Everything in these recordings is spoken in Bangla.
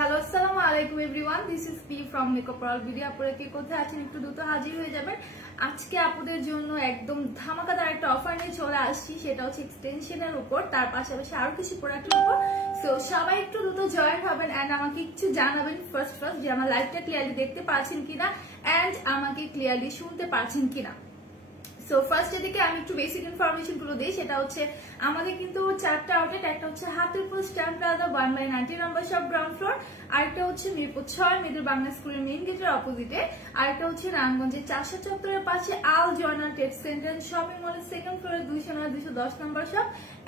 হ্যালো আসসালামু আলাইকুম everyone, this is P from makeup world video. আপনারা কে কোথায় আছেন একটু দ্রুত হাজির হয়ে যাবেন। আজকে আপনাদের জন্য একদম ধামাকাদার একটা অফার নিয়ে চলে আসছি, সেটা হচ্ছে এক্সটেনশনের উপর, তার পাশাপাশি আরো কিছু প্রোডাক্টের উপর। সো সবাই একটু দ্রুত জয়েন হবেন অ্যান্ড আমাকে একটু জানাবেন ফার্স্ট যে আমার লাইভটা ক্লিয়ারলি দেখতে পাচ্ছেন কিনা অ্যান্ড আমাকে ক্লিয়ারলি শুনতে পাচ্ছেন কিনা। সো ফার্স্ট এদিকে আমি একটু বেসিক ইনফরমেশন গুলো দিই, সেটা হচ্ছে আমাদের কিন্তু চারটা আউটলেট, একটা হচ্ছে হাতিরপুল স্ট্যাম্প প্লাজা 1/90 নম্বর শপ গ্রাউন্ড ফ্লোর, আরেকটা হচ্ছে মিরপুর 6 মিডল বাংলা স্কুলের মেইন গেটের অপোজিটে, আরেকটা হচ্ছে রামগঞ্জের 400 চত্বরের পাশে আল জর্নাল টেপ সেন্টার শপিং মলের সেকেন্ড ফ্লোরে 209-210 নম্বর শপ,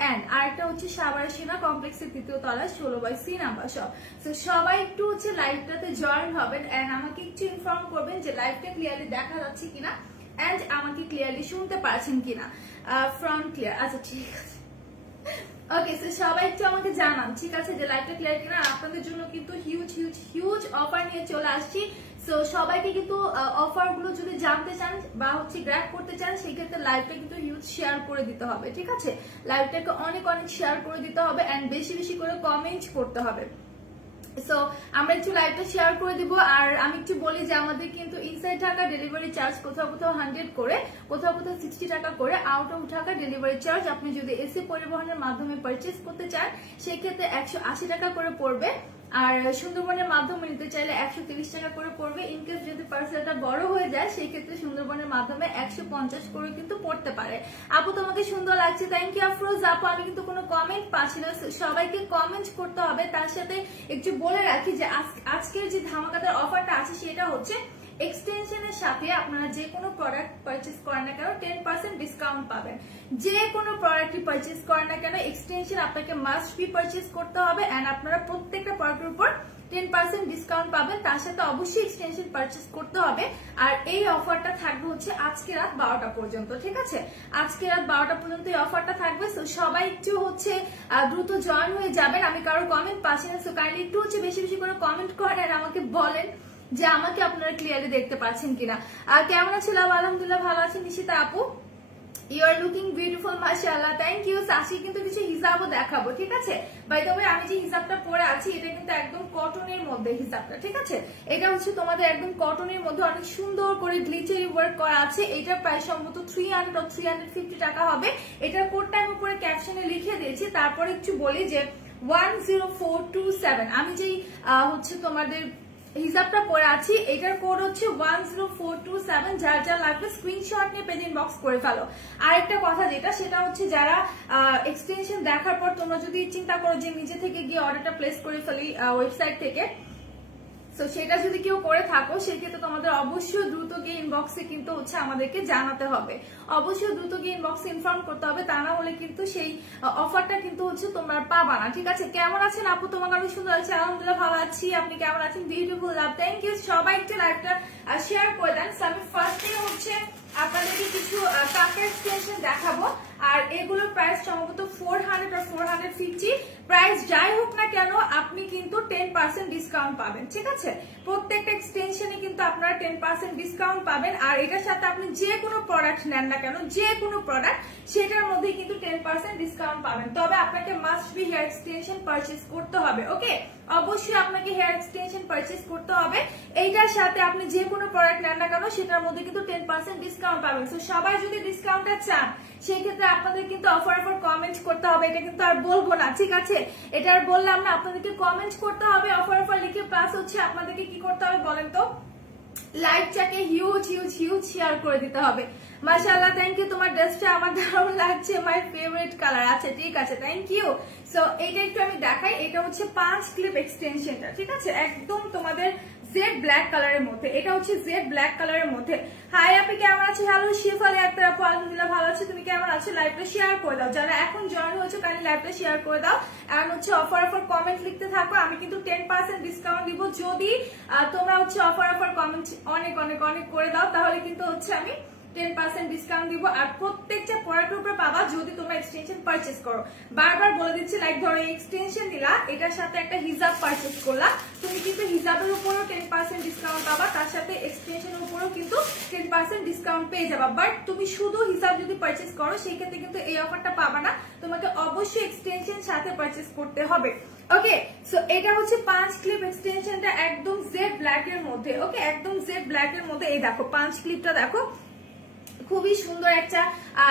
এন্ড আরেকটা হচ্ছে সাভার সিনা কমপ্লেক্সের তৃতীয় তলায় 16/C নাম্বার শপ। সো সবাই একটু হচ্ছে লাইভটাতে জয়েন হবেন এন্ড আমাকে একটু ইনফর্ম করবেন যে লাইভটা ক্লিয়ারলি দেখা যাচ্ছে কিনা এন্ড আমাকে ক্লিয়ারলি শুনতে পাচ্ছেন কিনা। ফ্রন্ট ক্লিয়ার, আচ্ছা ঠিক আছে, ওকে। সো সবাই একটু আমাকে জানান, ঠিক আছে, যে লাইভটা ক্লিয়ার কিনা। আপনাদের জন্য কিন্তু হিউজ হিউজ হিউজ অফার নিয়ে চলে আসছি। সো সবাইকে কিন্তু অফার গুলো যদি জানতে চান বা হচ্ছে গ্র্যাব করতে চান, সেই ক্ষেত্রে লাইভটা কিন্তু হিউজ শেয়ার করে দিতে হবে, ঠিক আছে। লাইভটাকে অনেক অনেক শেয়ার করে দিতে হবে এন্ড বেশি বেশি করে কমেন্ট করতে হবে। সো আমরা একটু লাইভটা শেয়ার করে দিব। আর আমি একটু বলি যে আমাদের কিন্তু ইনসাইড ঢাকা ডেলিভারি চার্জ কোথাও কোথাও 100 করে, কোথাও কোথাও 60 টাকা করে, out of Dhaka delivery charge আপনি যদি এসি পরিবহনের মাধ্যমে পারচেস করতে চান সেই ক্ষেত্রে 180 টাকা করে পড়বে। আর সুন্দরবনের মাধ্যমে নিতে চাইলে 130 টাকা করে পড়বে। ইনকেস যদি পার্সেলটা বড় হয়ে যায় সেই ক্ষেত্রে সুন্দরবনের মাধ্যমে 150 করে কিন্তু পড়তে পারে। আপু তোমাকে সুন্দর লাগছে, থ্যাংক ইউ আফরোজ আপু। আমি কিন্তু কোনো কমেন্ট পাচ্ছি না, সবাইকে কমেন্ট করতে হবে। তার সাথে একটু বলে রাখি যে আজকের যে ধামাকাদার অফারটা আছে সেটা হচ্ছে এক্সটেনশনের সাথে আপনারা যে কোনো প্রোডাক্ট পারচেজ করেন না কেন 10% ডিসকাউন্ট পাবেন। যে কোনো প্রোডাক্টই পারচেজ করেন না কেন এক্সটেনশন আপনাকে মাস্ট বি পারচেজ করতে হবে এন্ড আপনারা প্রত্যেকটা প্রোডাক্টের উপর 10% ডিসকাউন্ট পাবেন। তার সাথে অবশ্যই এক্সটেনশন পারচেজ করতে হবে। আর এই অফারটা থাকবে হচ্ছে আজকে রাত 12টা পর্যন্ত, ঠিক আছে। আজকে রাত 12টা পর্যন্ত এই অফারটা থাকবে। সো সবাই একটু হচ্ছে দ্রুত জয়েন হয়ে যাবেন। আমি কারোর কমেন্ট পাচ্ছি না, সো কাইন্ডলি একটু হচ্ছে বেশি বেশি করে কমেন্ট করেন আর আমাকে বলেন যে আমাকে আপনারা ক্লিয়ারলি দেখতে পাচ্ছেন কিনা। আর কেমন আছিলাম? আলহামদুলিল্লাহ ভালো আছি। নিশিতা আপু, ইউ আর লুকিং বিউটিফুল, মাশাআল্লাহ, থ্যাংক ইউ। সাশি কিন্তু কিছু হিসাবও দেখাবো, ঠিক আছে। বাই দ্য ওয়ে আমি যে হিসাবটা পরে আছি এটা কিন্তু একদম কটনের মধ্যে হিসাবটা, ঠিক আছে। এটা হচ্ছে তোমাদের একদম কটনের মধ্যে অনেক সুন্দর করে গ্লিটারি ওয়ার্ক করা আছে। এটা প্রায় সম্ভবত 300 or 350 টাকা হবে। এটার কোডটা আমি উপরে ক্যাপশনে লিখে দিয়েছি। তারপরে একটু বলি যে 10427 আমি যেই হচ্ছে তোমাদের হিসাবটা পরে আছি এটার কোড হচ্ছে 10427। যার যা লাগবে স্ক্রিনশট নিয়ে পেজ ইনবক্স করে ফেলো। আরেকটা কথা যেটা সেটা হচ্ছে যারা এক্সটেনশন দেখার পর তোমরা যদি চিন্তা করো যে নিজে থেকে গিয়ে অর্ডারটা প্লেস করে ফেলি ওয়েবসাইট থেকে, তো সেটা যদি কেউ করে থাকো সেক্ষেত্রে তোমাদের অবশ্যই দ্রুত গিয়ে ইনবক্সে কিন্তু হচ্ছে আমাদেরকে জানাতে হবে। অবশ্যই দ্রুত গিয়ে ইনবক্সে ইনফর্ম করতে হবে, তা না হলে কিন্তু সেই অফারটা কিন্তু হচ্ছে তোমরা পাবা না, ঠিক আছে। কেমন আছেন আপু? তোমাকে অনেক সুন্দর আছে। আলহামদুলিল্লাহ ভালো আছি, আপনি কেমন আছেন? Beautiful love, thank you. সবাই একটু লাইভটা শেয়ার করে দেন। আমি ফার্স্টে হচ্ছে আপনাদেরকে কিছু কাপড় এক্সটেনশন দেখাবো। আর এগুলোর প্রাইস সম্ভবত 400 or 450। প্রাইস যাই হোক না কেন আপনি কিন্তু 10% ডিসকাউন্ট পাবেন, ঠিক আছে। প্রত্যেকটা এক্সটেনশনে কিন্তু আপনারা 10% ডিসকাউন্ট পাবেন। আর এটার সাথে আপনি যে কোনো প্রোডাক্ট নেন না কেন, যে কোনো প্রোডাক্ট, সেটার মধ্যে কিন্তু 10% ডিসকাউন্ট পাবেন। তবে আপনাকে must be here extension purchase করতে হবে, ওকে। অবশ্যই আপনাকে হেয়ার এক্সটেনশন পারচেজ করতে হবে। এইটার সাথে আপনি যে কোনো প্রোডাক্ট নেন না কেন সেটার মধ্যে কিন্তু 10% ডিসকাউন্ট পাবেন। তো সবাই যদি ডিসকাউন্টটা চান সেই ক্ষেত্রে আপনাদের কিন্তু অফার কমেন্ট করতে হবে। এটা কিন্তু আর বলবো না, ঠিক আছে, এটা আর বললাম না। আপনাদেরকে কমেন্ট করতে হবে অফার লিখে, প্লাস হচ্ছে আপনাদেরকে কি করতে হবে বলেন তো, লাইভটাকে হিউজ হিউজ হিউজ শেয়ার করে দিতে হবে। মাশাআল্লাহ, থ্যাংক ইউ। তোমার ড্রেসটা আমার দারুণ লাগছে, মাই ফেভারিট কালার আছে, ঠিক আছে, থ্যাংক ইউ। সো এইটা একটু আমি দেখাই। এটা হচ্ছে 5 ক্লিপ এক্সটেনশনটা, ঠিক আছে, একদম তোমাদের জেড ব্ল্যাক কালারের মধ্যে। এটা হচ্ছে জেড ব্ল্যাক কালারের মধ্যে। হাই আপনি কেমন আছেন? হ্যালো শিফালি একটা আপু, আলহামদুলিল্লাহ ভালো আছে, তুমি কেমন আছো? লাইভটা শেয়ার করে দাও। যারা এখন জয়েন হয়েছে কাইন্ডলি লাইভটা শেয়ার করে দাও। আর হচ্ছে অফার কমেন্ট লিখতে থাকো। আমি কিন্তু 10% ডিসকাউন্ট দিব যদি তোমরা হচ্ছে অফার কমেন্ট অনেক অনেক অনেক করে দাও, তাহলে কিন্তু হচ্ছে আমি 10% ডিসকাউন্ট দিব। আর প্রত্যেকটা প্রোডাক্টের উপরে পাবা যদি তোমরা এক্সটেনশন পারচেজ করো। বারবার বলে দিচ্ছি, লাইক ধরো এক্সটেনশন দিলা, এটার সাথে একটা হিজাব পারচেজ করলা, তুমি কিন্তু হিজাবের উপরও 10% ডিসকাউন্ট পাবা, তার সাথে এক্সটেনশনের উপরও কিন্তু 10% ডিসকাউন্ট পেয়ে যাবা। বাট তুমি শুধু হিসাব যদি পারচেজ করো সেই ক্ষেত্রে কিন্তু এই অফারটা পাবা না, তোমাকে অবশ্যই এক্সটেনশন সাথে পারচেজ করতে হবে। ওকে, সো এটা হচ্ছে 5 ক্লিপ এক্সটেনশনটা একদম জেড ব্ল্যাক এর মধ্যে। ওকে, একদম জেড ব্ল্যাক এর মধ্যে। এই দেখো 5 ক্লিপটা দেখো, খুবই সুন্দর একটা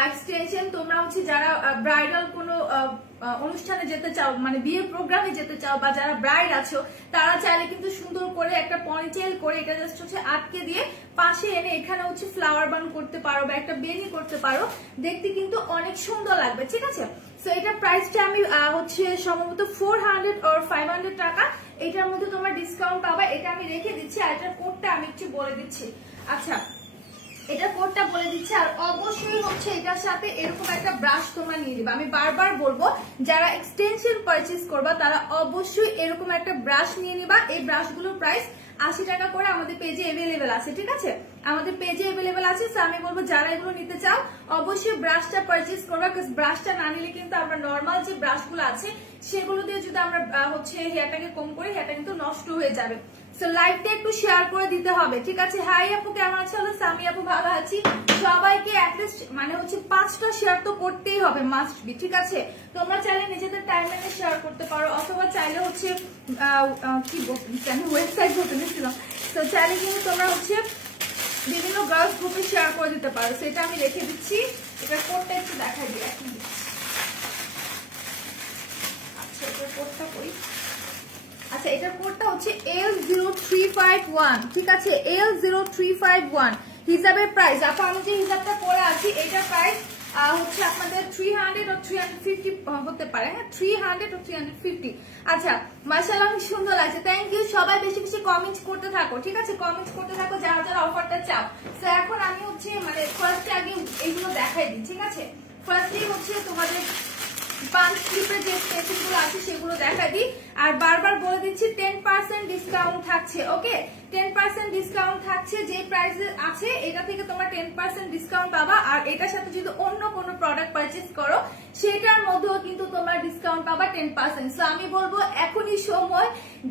এক্সটেনশন। তোমরা হচ্ছে যারা ব্রাইডাল কোনো অনুষ্ঠানে যেতে চাও, মানে বিয়ের প্রোগ্রামে যেতে চাও, বা যারা ব্রাইড আছো তারা চাইলে কিন্তু সুন্দর করে একটা পনিটেল করে এটা জাস্ট হচ্ছে আটকে দিয়ে পাশে এনে এখানে হচ্ছে ফ্লাওয়ার বান করতে পারো বা একটা বেনি করতে পারো, দেখতে কিন্তু অনেক সুন্দর লাগবে। ঠিক আছে, সো এটা প্রাইসটা আমি হচ্ছে সম্ভবত 400 or 500 টাকা। এটার মধ্যে তোমার ডিসকাউন্ট পাবা, এটা আমি রেখে দিচ্ছি। আর এটার কোডটা আমি একটু বলে দিচ্ছি। আচ্ছা, এটা কোডটা বলে দিচ্ছি। আর অবশ্যই হচ্ছে এটার সাথে এরকম একটা ব্রাশ তোমরা নিয়ে নিবা। আমি বারবার বলবো যারা এক্সটেনশন পারচেজ করবা তারা অবশ্যই এরকম একটা ব্রাশ নিয়ে নিবা। এই ব্রাশগুলোর প্রাইস 80 টাকা করে আমাদের পেজে অ্যাভেলেবেল আছে। ঠিক আছে, আমাদের পেজে অ্যাভেলেবেল আছে। সো আমি বলবো যারা এগুলো নিতে চাও অবশ্যই ব্রাশটা পারচেজ করবা, কারণ ব্রাশটা না নিলে কিন্তু আমরা নর্মাল যে ব্রাশগুলো আছে সেগুলো দিয়ে যদি আমরা হচ্ছে হেয়ারটাকে কম করি, হেয়ারটা কিন্তু নষ্ট হয়ে যাবে। সো লাইভটা একটু শেয়ার করে দিতে হবে। ঠিক আছে, হাই আপু কেমন আছো? সামি আপু ভালো আছি। সবাইকে অ্যাটলিস্ট মানে হচ্ছে 5টা শেয়ার তো করতেই হবে, মাস্ট বি। ঠিক আছে, তোমরা চাইলে নিজেদের টাইমলাইনে শেয়ার করতে পারো, অথবা চাইলে হচ্ছে কি বলতে আমি ওয়েবসাইট বলতে নিচ্ছিলাম। তো চাইলে কিন্তু তোমরা হচ্ছে বিভিন্ন গার্লস গ্রুপে শেয়ার করে দিতে পারো। সেটা আমি রেখে দিচ্ছি। এটা কোডটা একটু দেখাই দিই এখন। আচ্ছা, এটার কোডটা কই? আচ্ছা, এটার কোডটা হচ্ছে L0351। ঠিক আছে, L0351 হিসাবের প্রাইস। আপু আমি যে হিসাবটা করে আছি এটার প্রাইস হচ্ছে আপনাদের 300 or 350 হতে পারে। হ্যাঁ, 300 or 350। আচ্ছা, মাশাআল্লাহ অনেক সুন্দর লাগছে, থ্যাংক ইউ। সবাই বেশি বেশি কমেন্ট করতে থাকো। ঠিক আছে, কমেন্ট করতে থাকো যারা যারা অফারটা চাও। তো এখন আমি হচ্ছে মানে ফার্স্টে আগে এইগুলো দেখাই দিই। ঠিক আছে, ফার্স্টেই হচ্ছে তোমাদের 5 ক্লিপের যে স্পেসিগুলো আছে সেগুলো দেখা দিই। আর বারবার বলে দিচ্ছি 10% ডিসকাউন্ট থাকছে। ওকে, 10% ডিসকাউন্ট থাকছে। যে প্রাইসে আছে এটা থেকে তোমরা 10% ডিসকাউন্ট পাবা। আর এটার সাথে যদি অন্য কোনো প্রোডাক্ট পারচেজ করো সেটার মধ্যেও কিন্তু তোমরা ডিসকাউন্ট পাবা 10%। সো আমি বলবো এখনই সময়,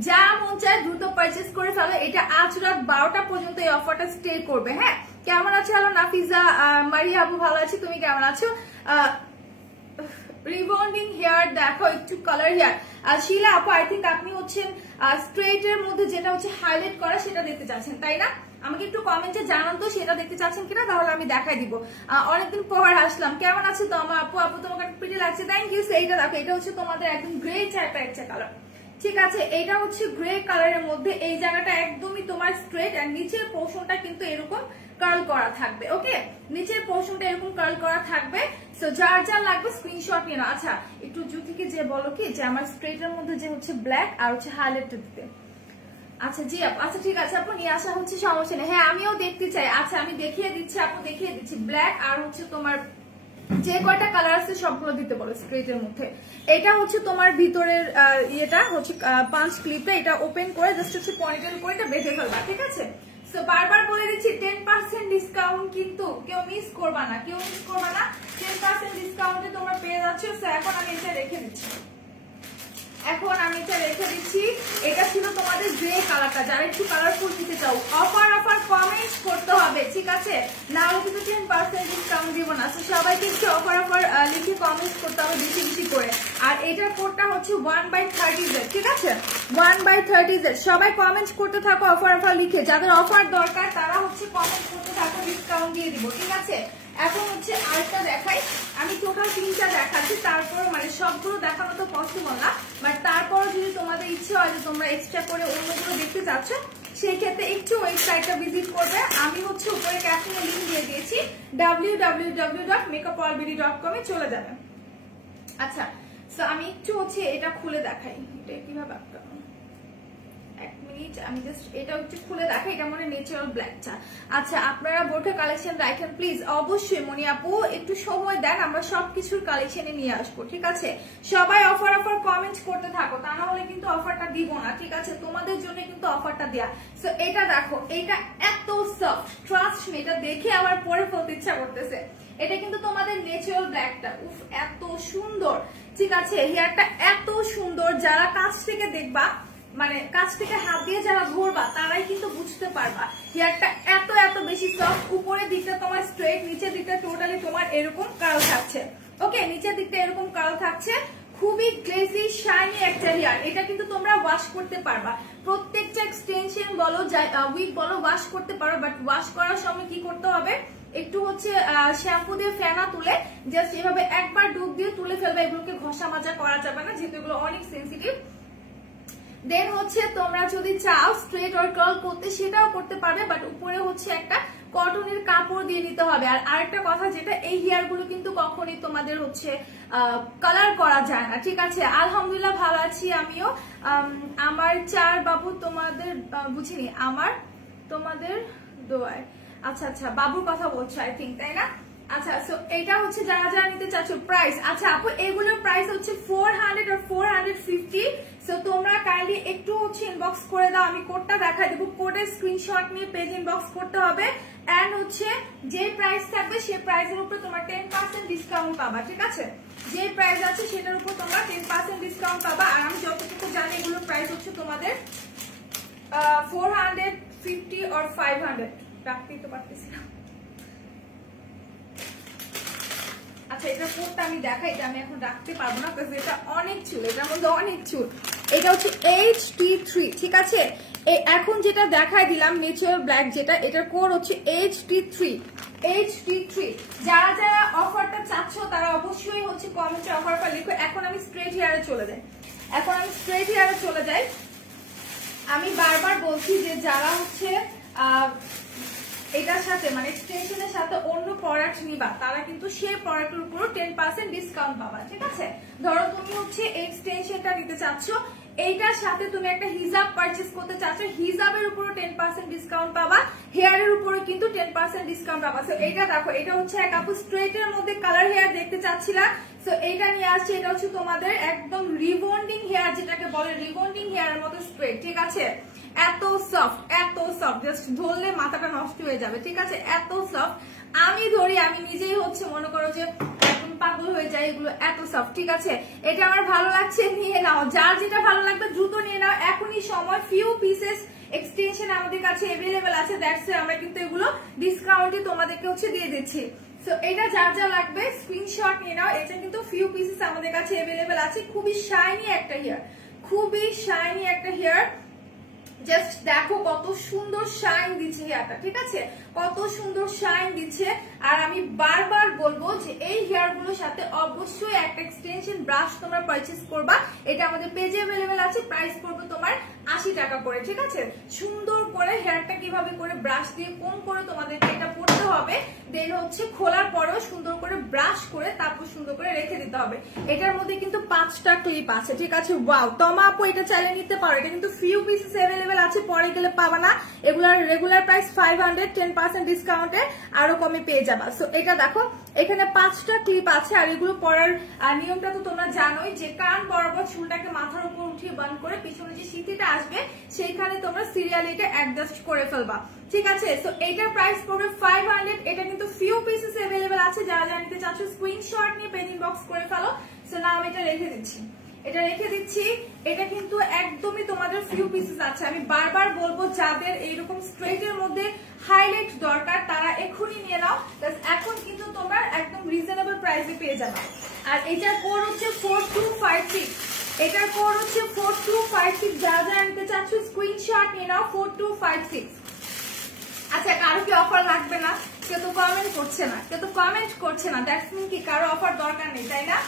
যা মন চায় দ্রুত পারচেজ করে ফেলো। এটা আজ রাত 12টা পর্যন্ত এই অফারটা স্টে করবে। হ্যাঁ, কেমন আছো? হ্যালো নাফিজা, মারিয়া আপু ভালো আছি, তুমি কেমন আছো? রিবন্ডিং হেয়ার দেখো, একটু কালার হেয়ার। আর শিলা আপু আই থিঙ্ক আপনি হচ্ছেন স্ট্রেট এর মধ্যে যেটা হচ্ছে হাইলাইট করা সেটা দেখতে চাচ্ছেন, তাই না? আমাকে একটু কমেন্টে জানান তো সেটা দেখতে চাচ্ছেন কিনা, তাহলে আমি দেখাই দিব। অনেকদিন পর আসলাম, কেমন আছে তো আমার আপু? আপু তোমাকে প্রিটি লাগছে, থ্যাংক ইউ। এইটা দেখো, এটা হচ্ছে তোমাদের একদম গ্রে টাইপের একটা কালার। ঠিক আছে, এটা হচ্ছে গ্রে কালারের মধ্যে। এই জায়গাটা একদমই তোমার স্ট্রেট, আর নিচের পোর্শনটা কিন্তু এরকম কার্ল করা থাকবে। ওকে, নিচের পোর্শনটা এরকম কার্ল করা থাকবে। সো যার যা লাগবে স্ক্রিনশট নিয়ে নাও। আচ্ছা, একটু জুতিকে যে বলো কি যে আমার স্ট্রেটের মধ্যে যে হচ্ছে ব্ল্যাক আর হচ্ছে হাইলাইট দিতে। আচ্ছা জি আপু, আচ্ছা ঠিক আছে আপু, নিয়ে আসা হচ্ছে, সমস্যা নেই। হ্যাঁ, আমিও দেখতে চাই। আচ্ছা, আমি দেখিয়ে দিচ্ছি আপু, দেখিয়ে দিচ্ছি। ব্ল্যাক আর হচ্ছে তোমার যে কয়টা কালার আছে সবগুলো দিতে বলো স্ট্রেটের মধ্যে। এটা হচ্ছে তোমার ভিতরের ইয়েটা হচ্ছে 5 ক্লিপটা, এটা ওপেন করে জাস্ট হচ্ছে পনিটেল করে এটা বেঁধে ফেলবা। ঠিক আছে, সো বারবার বলে দিচ্ছি 10% ডিসকাউন্ট কিন্তু কেউ মিস করবা না, কেউ মিস করবা না। 10% ডিসকাউন্টে তোমরা পেয়ে যাচ্ছ। সো এখন আমি এটা রেখে দিচ্ছি, এখন আমি এটা রেখে দিচ্ছি। এটা ছিল তোমাদের গ্রে কালারটা। যারা একটু কালারফুল নিতে চাও অফার কমেন্ট করতে হবে। ঠিক আছে, না হলে কিন্তু 10% ডিসকাউন্ট দিব না। তো সবাইকে একটু অফার লিখে কমেন্ট করতে হবে বেশি বেশি করে। আর এটার কোডটা হচ্ছে 1/30Z। ঠিক আছে, 1/30Z। সবাই কমেন্ট করতে থাকো অফার লিখে। যাদের অফার দরকার তারা হচ্ছে কমেন্ট করতে থাকো, ডিসকাউন্ট দিয়ে দিব। ঠিক আছে, এখন হচ্ছে আরেকটা দেখাই। আমি টোটাল 3টা দেখাচ্ছি, তারপর মানে সবগুলো দেখানো তো পসিবল না, বাট তারপর যদি তোমাদের ইচ্ছে হয় যে তোমরা এক্সট্রা করে অন্যগুলো দেখতে চাচ্ছ সেই ক্ষেত্রে একটু ওয়েবসাইটটা ভিজিট করবে। আমি হচ্ছে উপরে ক্যাপশনে লিংক দিয়ে দিয়েছি, www.makeupallbeauty.com এ চলে যাবে। আচ্ছা, সো আমি একটু হচ্ছে এটা খুলে দেখাই, এটা কিভাবে এক মিনিট, আমি জাস্ট এটা একটু খুলে দেখাই। এটা মনে ন্যাচারাল ব্ল্যাকটা। আচ্ছা, আপনারা বোরখা কালেকশন রাখেন প্লিজ, অবশ্যই মনি আপু একটু সময় দেন, আমরা সবকিছুর কালেকশনে নিয়ে আসবো। ঠিক আছে, সবাই অফার কমেন্ট করতে থাকো, তা না হলে কিন্তু অফারটা দিব না। ঠিক আছে, তোমাদের জন্য কিন্তু অফারটা দেয়া। সো এটা দেখো, এটা এত সফট, ট্রাস্ট মি, এটা দেখে আবার পরে ফেলতে ইচ্ছা করতেছে। এটা কিন্তু তোমাদের ন্যাচারাল ব্ল্যাকটা, উফ এত সুন্দর। ঠিক আছে, হেয়ারটা এত সুন্দর, যারা কাছ থেকে দেখবা মানে কাছ থেকে হাত দিয়ে যারা ধরবা তারাই কিন্তু বুঝতে পারবা হেয়ারটা এত বেশি সফট। উপরের দিকটা তোমার স্ট্রেট, নিচের দিকটা টোটালি তোমার এরকম কার্ল থাকছে। ওকে, নিচের দিকটা এরকম কার্ল থাকছে, খুবই গ্লেজি শাইনি একটা একটা হেয়ার, এটা কিন্তু তোমরা ওয়াশ করতে পারবা, প্রত্যেকটা এক্সটেনশন বলো উইক বলো ওয়াশ করতে পারো, বাট ওয়াশ করার সময় কি করতে হবে, একটু হচ্ছে শ্যাম্পু দিয়ে ফেনা তুলে জাস্ট এভাবে একবার ডুব দিয়ে তুলে ফেলবে, এগুলোকে ঘষা মাজা করা যাবে না যেহেতু এগুলো অনেক সেন্সিটিভ। দেন হচ্ছে তোমরা যদি চাও স্ট্রেট অর কার্ল করতে সেটাও করতে পারবে, বাট উপরে হচ্ছে একটা কটনের কাপড় দিয়ে নিতে হবে। আর আরেকটা কথা যেটা, এই হেয়ার গুলো কিন্তু কখনই তোমাদের হচ্ছে কালার করা যায় না, ঠিক আছে। আলহামদুলিল্লাহ ভালো আছি আমিও। আমার চার বাবু তোমাদের বুঝিনি, আমার তোমাদের দোয়ায়, আচ্ছা আচ্ছা বাবুর কথা বলছো আই থিঙ্ক, তাই না? আচ্ছা, সো এটা হচ্ছে যারা যারা নিতে চাচ্ছ প্রাইস। আচ্ছা আপু এগুলোর প্রাইস হচ্ছে 400 আর 450। সো তোমরা কাইন্ডলি একটু হচ্ছে ইনবক্স করে দাও, আমি কোডটা দেখাই দেবো, কোডের স্ক্রিনশট নিয়ে পেজ ইনবক্স করতে হবে। এন্ড হচ্ছে যে প্রাইস থাকবে সেই প্রাইসের উপরে তোমরা 10% ডিসকাউন্ট পাবা, ঠিক আছে। যে প্রাইস আছে সেটার উপর তোমরা 10% ডিসকাউন্ট পাবা। আর আমি যতটুকু জানি এগুলোর প্রাইস হচ্ছে তোমাদের 450 or 500, রাখতেই তো পারতেছি না। আচ্ছা এটা কোডটা আমি দেখাই, এটা আমি এখন রাখতে পারবো না কারণ এটা অনেক চুল, এটার মধ্যে অনেক চুল। এটা হচ্ছে HT3, ঠিক আছে। এখন যেটা দেখাই দিলাম ন্যাচারাল ব্ল্যাক যেটা, এটার কোড হচ্ছে HT3। যারা যারা অফারটা চাচ্ছ তারা অবশ্যই হচ্ছে কমেন্টে অফারটা লিখো। এখন আমি স্ট্রেট হেয়ারে চলে যাই। আমি বারবার বলছি যে যারা হচ্ছে এটার সাথে মানে এক্সটেনশনের সাথে অন্য প্রোডাক্ট নিবা তারা কিন্তু সেই প্রোডাক্টের উপর 10% ডিসকাউন্ট পাবা, ঠিক আছে। ধরো তুমি হচ্ছে এক্সটেনশনটা নিতে চাচ্ছ, এইটার সাথে তুমি একটা হিজাব পারচেজ করতে চাচ্ছ, হিজাবের উপরও 10% ডিসকাউন্ট পাবা, হেয়ারের উপরও কিন্তু 10% ডিসকাউন্ট পাবা। সো এইটা দেখো, এটা হচ্ছে এক আপু স্ট্রেটের মধ্যে কালার হেয়ার দেখতে চাচ্ছিলা, সো এইটা নিয়ে আসছে। এটা হচ্ছে তোমাদের একদম রিবন্ডিং হেয়ার, যেটাকে বলে রিবন্ডিং হেয়ারের মতো স্ট্রেট, ঠিক আছে। এত সফট জাস্ট ধরলে মাথাটা নষ্ট হয়ে যাবে, ঠিক আছে। এত সফট, আমি ধরি আমি নিজেই হচ্ছে মনে করো যে একদম পাগল হয়ে যায়, এগুলো এত সফট, ঠিক আছে। এটা আমার ভালো লাগছে, নিয়ে নাও, যার যেটা ভালো লাগবে দ্রুত নিয়ে নাও, এখনই সময়। ফিউ পিসেস এক্সটেনশন আমাদের কাছে অ্যাভেলেবেল আছে, দ্যাটস আমরা কিন্তু এগুলো ডিসকাউন্টে তোমাদেরকে হচ্ছে দিয়ে দিচ্ছি। সো এটা যার যা লাগবে স্ক্রিনশট নিয়ে নাও, এটা কিন্তু ফিউ পিসেস আমাদের কাছে অ্যাভেলেবেল আছে। খুবই শাইনি একটা হেয়ার, জাস্ট দেখো কত সুন্দর শাইন দিচ্ছে হেয়ারটা, ঠিক আছে, কত সুন্দর শাইন দিচ্ছে। আর আমি বারবার বলবো যে এই হেয়ার গুলোর সাথে অবশ্যই একটা এক্সটেনশন ব্রাশ তোমরা পারচেজ করবা, এটা আমাদের পেজে অ্যাভেলেবেল আছে। প্রাইস পড়বে তোমার 80 টাকা করে, ঠিক আছে। সুন্দর করে হেয়ারটা কিভাবে করে ব্রাশ দিয়ে কোন করে তোমাদেরকে এটা পড়তে হবে, দেন হচ্ছে খোলার পরেও সুন্দর করে ব্রাশ করে তারপর সুন্দর করে রেখে দিতে হবে। এটার মধ্যে কিন্তু 5টা ক্লিপ আছে, ঠিক আছে। ওয়াও, তমা আপু এটা চাইলে নিতে পারো, এটা কিন্তু ফিউ পিসেস অ্যাভেলেবেল আছে, পরে গেলে পাবা না। এগুলার রেগুলার প্রাইস 500, 10% ডিসকাউন্টে আরো কমে পেয়ে যাবা। সো এটা দেখো, এখানে 5টা ক্লিপ আছে। আর এগুলো পরার নিয়মটা তো তোমরা জানোই যে কান বরাবর চুলটাকে মাথার উপর উঠিয়ে বান করে পিছনে যে সিটিটা আসবে সেইখানে তোমরা সিরিয়ালি এটা অ্যাডজাস্ট করে ফেলবা, ঠিক আছে। সো এটার প্রাইস পড়বে 500। এটা কিন্তু ফিউ পিসেস অ্যাভেলেবেল আছে, যারা জানতে চাচ্ছ স্ক্রিনশট নিয়ে পেজ ইনবক্স করে ফেলো। সো নাও আমি এটা রেখে দিচ্ছি, এটা কিন্তু একদমই তোমাদের ফিউ পিসেস আছে। আমি বারবার বলবো যাদের এইরকম স্ট্রেটের মধ্যে হাইলাইট দরকার তারা এখনই নিয়ে নাও, এখন কিন্তু তোমরা একদম রিজনেবল প্রাইসে পেয়ে যাবে। আর এটার কোড হচ্ছে 4256, এটার কোড হচ্ছে 4256, যারা যারা নিতে চাচ্ছ স্ক্রিনশট নিয়ে নাও 4256। আচ্ছা কারো কি অফার লাগবে না? কেউ তো কমেন্ট করছে না, দ্যাটস মিন কি কারো অফার দরকার নেই, তাই না?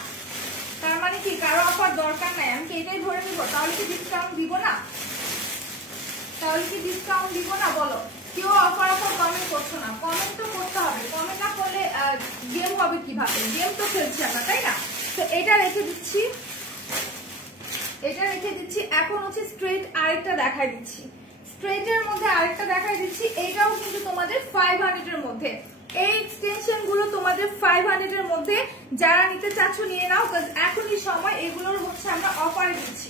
তার মানে কি কারো অফার দরকার নাই, আমি কি এটাই ধরে নিব? তাহলে কি ডিসকাউন্ট দিব না? বলো, কেউ অফার কমেন্ট করছো না, কমেন্ট তো করতে হবে, কমেন্ট না করলে গেম হবে কিভাবে? গেম তো খেলছি আমরা, তাই না? তো এটা রেখে দিচ্ছি। এখন হচ্ছে স্ট্রেট আরেকটা দেখাই দিচ্ছি, এইটাও কিন্তু তোমাদের 500 এর মধ্যে। এই এক্সটেনশন গুলো তোমাদের 500 এর মধ্যে, যারা নিতে চাচ্ছ নিয়ে নাও, এখনই সময়। এগুলোর হচ্ছে আমরা অফারে দিচ্ছি,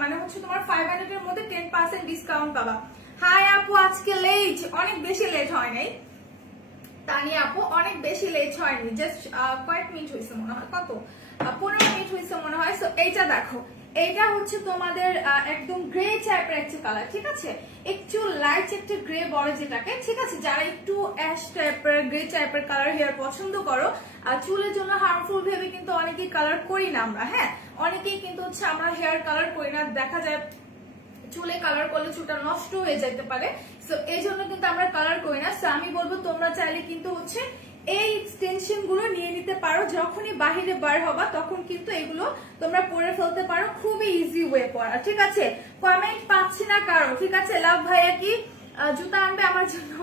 মানে হচ্ছে তোমার 500 এর মধ্যে 10% ডিসকাউন্ট পাবা। হাই আপু, আজকে লেট, অনেক বেশি লেট হয় নাই তানিয়া আপু, অনেক বেশি লেট হয়নি, জাস্ট কয়েক মিনিট হয়েছে মনে হয়, কত 15 মিনিট হয়েছে মনে হয়। সো এইটা দেখো, এটা হচ্ছে তোমাদের একদম গ্রে টাইপের একটা কালার, ঠিক আছে, একটু লাইট একটা গ্রে বলে যেটাকে, ঠিক আছে। যারা একটু অ্যাশ টাইপের গ্রে টাইপের কালার হেয়ার পছন্দ করো, আর চুলের জন্য হার্মফুল ভেবে কিন্তু অনেকেই কালার করি না আমরা, হ্যাঁ, অনেকেই কিন্তু হচ্ছে আমরা হেয়ার কালার করি না, দেখা যায় চুলে কালার করলে চুলটা নষ্ট হয়ে যেতে পারে, সো এই জন্য কিন্তু আমরা কালার করি না। সো আমি বলবো তোমরা চাইলে কিন্তু হচ্ছে এই এক্সটেনশন গুলো নিয়ে নিতে পারো, যখনই বাহিরে বার হবা তখন কিন্তু এগুলো তোমরা পরে ফেলতে পারো, খুবই ইজি ওয়ে পরা, ঠিক আছে। কমেন্ট পাচ্ছি না কারো, ঠিক আছে। লাভ ভাইয়া কি জুতা আনবে আমার জন্য?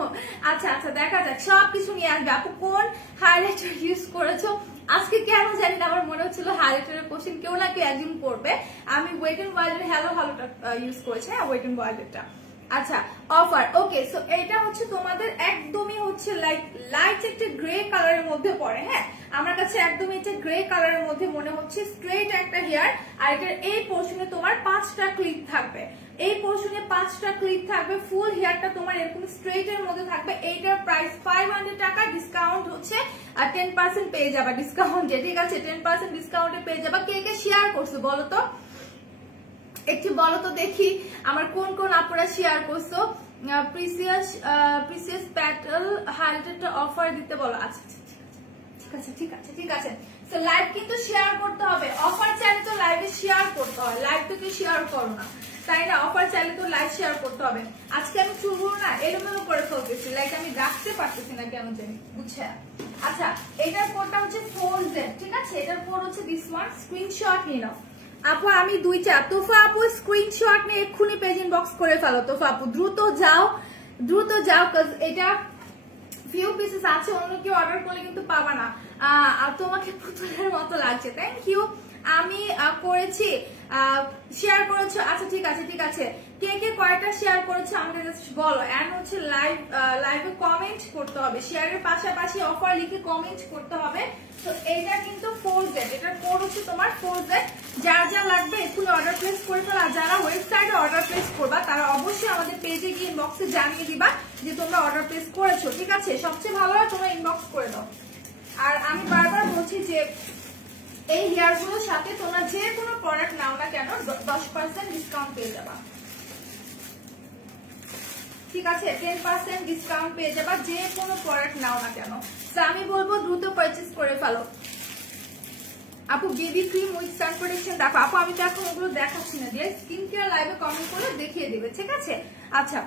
আচ্ছা আচ্ছা, দেখা যাক, সবকিছু নিয়ে আনবে। আপু কোন হাইলাইটার ইউজ করেছো? আজকে কেন জানি না আমার মনে হচ্ছিল হাইলাইটারের কোশ্চেন কেউ না কেউ একদিন করবে। আমি ওয়েট এন্ড ওয়াইল্ডের হ্যালো হ্যালোটা ইউজ করেছি, হ্যাঁ, ওয়েট এন্ড ওয়াইল্ডেরটা। আচ্ছা, অফার, ওকে। সো এটা হচ্ছে তোমাদের একদমই হচ্ছে লাইট একটা গ্রে কালারের মধ্যে পড়ে, হ্যাঁ, আমার কাছে একদমই একটা গ্রে কালারের মধ্যে মনে হচ্ছে। স্ট্রেট একটা হেয়ার, আর এটার এই পোর্শনে তোমার 5টা ক্লিপ থাকবে, এই পোর্শনে 5টা ক্লিপ থাকবে, ফুল হেয়ারটা তোমার এরকম স্ট্রেট এর মধ্যে থাকবে। এইটার প্রাইস 500 টাকা, ডিসকাউন্ট হচ্ছে 10% পেয়ে যাবা ডিসকাউন্টে, ঠিক আছে, 10% ডিসকাউন্টে পেয়ে যাবা। কে কে শেয়ার করছো বলো তো, একটু বলো তো দেখি আমার কোন কোন আপনারা শেয়ার করছো। প্রিসিয়াস প্যাটেল হাইলাইটারটা অফার দিতে বলো। আচ্ছা ঠিক আছে ঠিক আছে ঠিক আছে। সো লাইভ কিন্তু শেয়ার করতে হবে, অফার চাইলে তো লাইভে শেয়ার করতে হয়, লাইভ তো কি শেয়ার করো না, তাই না? অফার চাইলে তো লাইভ শেয়ার করতে হবে। আজকে আমি চুলগুলো না এলোমেলো করে ফেলতেছি, লাইক আমি রাখতে পারতেছি না কেন জানি, বুঝছে? আচ্ছা, এটার কোডটা হচ্ছে 4Z, ঠিক আছে, এটার কোড হচ্ছে দিস ওয়ান, স্ক্রিনশট নিয়ে নাও। আপু আমি দুইটা, তোফা আপু স্ক্রিনশট নিয়ে এক্ষুনি পেজ ইনবক্স করে ফেলো। তোফা আপু দ্রুত যাও, দ্রুত যাও, কারণ এটা ফিউ পিসেস আছে, অন্য কেউ অর্ডার করলে কিন্তু পাবা না। তোমাকে পুতুলের মতো লাগছে, থ্যাংক ইউ। আমি করেছি, শেয়ার করেছো, আচ্ছা ঠিক আছে ঠিক আছে। কে কে কয়টা শেয়ার করেছো আমাকে জাস্ট বলো। এন্ড হচ্ছে লাইভে কমেন্ট করতে হবে, শেয়ারের পাশাপাশি অফার লিখে কমেন্ট করতে হবে। তো এটা কিন্তু 4Z, এটার কোড হচ্ছে তোমার 4Z। যার যা লাগবে একটু অর্ডার প্লেস করে ফেলো, আর যারা ওয়েবসাইটে অর্ডার প্লেস করবা তারা অবশ্যই আমাদের পেজে গিয়ে ইনবক্সে জানিয়ে দিবা যে তোমরা অর্ডার প্লেস করেছো, ঠিক আছে। সবচেয়ে ভালো হয় তোমরা ইনবক্স করে দাও। আর আমি বারবার বলছি যে এই হেয়ার গুলোর সাথে তোমরা যে কোনো প্রোডাক্ট নাও না কেন 10% ডিসকাউন্ট পেয়ে যাবা, ঠিক আছে, 10% ডিসকাউন্ট পেয়ে যাবা যে কোনো প্রোডাক্ট নাও না কেন। তো আমি বলবো দ্রুত পারচেজ করে ফেলো। আপু baby cream with San protection দেখো। আপু আমি তো এখন ওগুলো দেখাচ্ছি না, দিয়ে স্কিন কেয়ার লাইভে কমেন্ট করে দেখিয়ে দিবে, ঠিক আছে। আচ্ছা,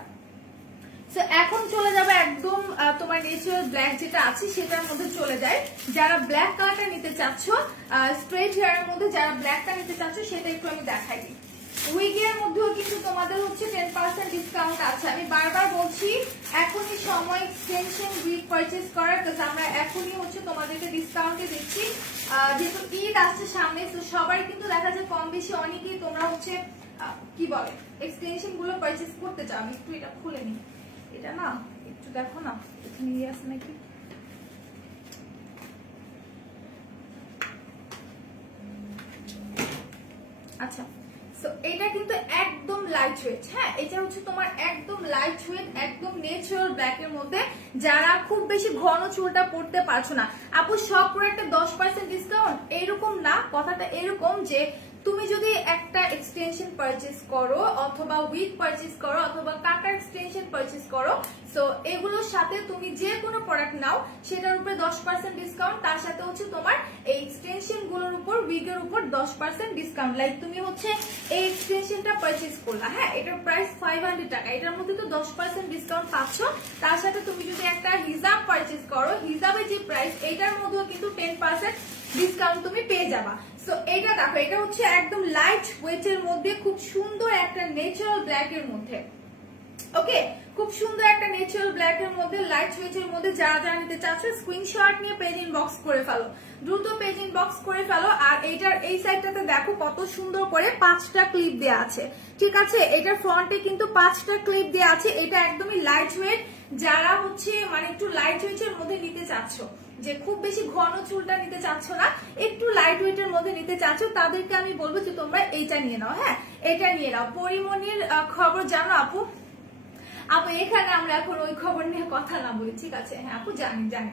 এখন চলে যাবে একদম তোমার ন্যাচারাল ব্ল্যাক যেটা আছে সেটার মধ্যে চলে যায়। যারা ব্ল্যাক কালারটা নিতে চাচ্ছ, স্ট্রেট হেয়ারের মধ্যে যারা ব্ল্যাকটা নিতে চাচ্ছ সেটা একটু আমি দেখাই দিই। উইগের মধ্যেও কিন্তু তোমাদের হচ্ছে 10% ডিসকাউন্ট আছে। আমি বারবার বলছি এখনই সময় এক্সটেনশন উইগ পারচেজ করার, কারণ আমরা এখনই হচ্ছে তোমাদেরকে ডিসকাউন্টে দিচ্ছি, যেহেতু ঈদ আসছে সামনে। তো সবাই কিন্তু দেখা যায় কম বেশি অনেকেই তোমরা হচ্ছে কি বলে এক্সটেনশন গুলো পারচেজ করতে চাও। আমি একটু এটা খুলে নিই, এটা না একটু দেখো না এখানে ইয়ে আছে নাকি। আচ্ছা, সো এটা কিন্তু একদম লাইট ওয়েট, হ্যাঁ, এটা হচ্ছে তোমার একদম লাইট ওয়েট, একদম ন্যাচারাল ব্ল্যাক এর মধ্যে। যারা খুব বেশি ঘন চুলটা পড়তে পারছো না, আপু সব প্রোডাক্টে 10% ডিসকাউন্ট এরকম না, কথাটা এরকম যে তুমি যদি একটা এক্সটেনশন পারচেজ করো অথবা উইগ পারচেজ করো অথবা কাটার এক্সটেনশন পারচেজ করো, সো এগুলোর সাথে তুমি যে কোনো প্রোডাক্ট নাও সেটার উপরে 10% ডিসকাউন্ট, তার সাথে হচ্ছে তোমার এই এক্সটেনশন গুলোর উপর উইগের উপর 10% ডিসকাউন্ট। লাইক তুমি হচ্ছে এই এক্সটেনশনটা পারচেজ করলা, হ্যাঁ, এটার প্রাইস 500 টাকা, এটার মধ্যে তো 10% ডিসকাউন্ট পাচ্ছ। তার সাথে তুমি যদি একটা হিজাব পারচেজ করো, হিজাবের যে প্রাইস এইটার মধ্যেও কিন্তু 10% ডিসকাউন্ট তুমি পেয়ে যাবা। সো এটা দেখো, এটা হচ্ছে একদম লাইট ওয়েট এর মধ্যে, খুব সুন্দর একটা ন্যাচারাল ব্ল্যাক এর মধ্যে, ওকে, খুব সুন্দর একটা ন্যাচারাল ব্ল্যাক এর মধ্যে লাইট ওয়েট এর মধ্যে। যারা যারা নিতে চাচ্ছ স্ক্রিনশট নিয়ে পেজ ইনবক্স করে ফেলো, দ্রুত পেজ ইনবক্স করে ফেলো। আর এটার এই সাইডটাতে দেখো কত সুন্দর করে 5টা ক্লিপ দেয়া আছে, ঠিক আছে, এটার ফ্রন্টে কিন্তু 5টা ক্লিপ দেয়া আছে। এটা একদমই লাইট ওয়েট, যারা হচ্ছে মানে একটু লাইট ওয়েট এর মধ্যে নিতে চাচ্ছ, যে খুব বেশি ঘন চুলটা নিতে চাচ্ছ না, একটু লাইট ওয়েট এর মধ্যে নিতে চাচ্ছ, তাদেরকে আমি বলবো যে তোমরা এইটা নিয়ে নাও, হ্যাঁ, এটা নিয়ে নাও। পরিমণির খবর জানো আপু? আপু এখানে আমরা এখন ওই খবর নিয়ে কথা না বলি, ঠিক আছে, হ্যাঁ আপু জানি জানি।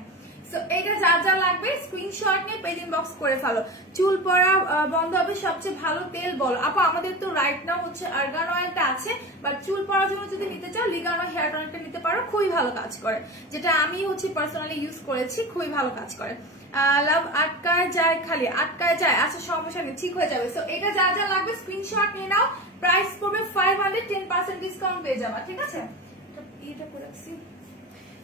সো এটা যা যা লাগবে স্ক্রিনশট নিয়ে পেজ ইনবক্স করে ফেলো। চুল পড়া বন্ধ হবে সবচেয়ে ভালো তেল বলো আপু। আমাদের তো রাইট নাও হচ্ছে আর্গান অয়েলটা আছে, বাট চুল পড়ার জন্য যদি নিতে চাও লিগানো হেয়ার টনিকটা নিতে পারো, খুবই ভালো কাজ করে, যেটা আমি হচ্ছে পার্সোনালি ইউজ করেছি, খুবই ভালো কাজ করে। লাভ আটকায় যায়, খালি আটকায় যায়, আচ্ছা সমস্যা নেই, ঠিক হয়ে যাবে। সো এটা যা যা লাগবে স্ক্রিনশট নিয়ে নাও। প্রাইস পড়বে 500, 10% ডিসকাউন্ট পেয়ে যাবা, ঠিক আছে? এটা করে রাখছি,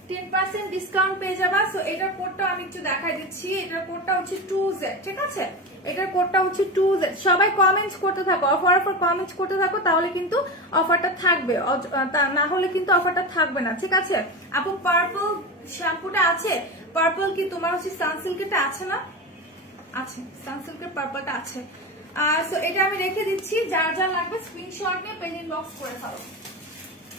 10% ডিসকাউন্ট পেয়ে যাবা। সো এটার কোডটা আমি একটু দেখাই দিচ্ছি। এটার কোডটা হচ্ছে 2Z, ঠিক আছে? এটার কোডটা হচ্ছে 2Z। সবাই কমেন্টস করতে থাকো, অফার কমেন্টস করতে থাকো, তাহলে কিন্তু অফারটা থাকবে, না হলে কিন্তু অফারটা থাকবে না, ঠিক আছে? আপু পার্পল শ্যাম্পুটা আছে? পার্পল কি তোমার হচ্ছে সানসিল্কেরটা আছে না? আছে, সানসিল্কের পার্পলটা আছে। সো এটা আমি রেখে দিচ্ছি, যার যা লাগবে স্ক্রিনশট নিয়ে পেজ ইনবক্স করে ফেলো।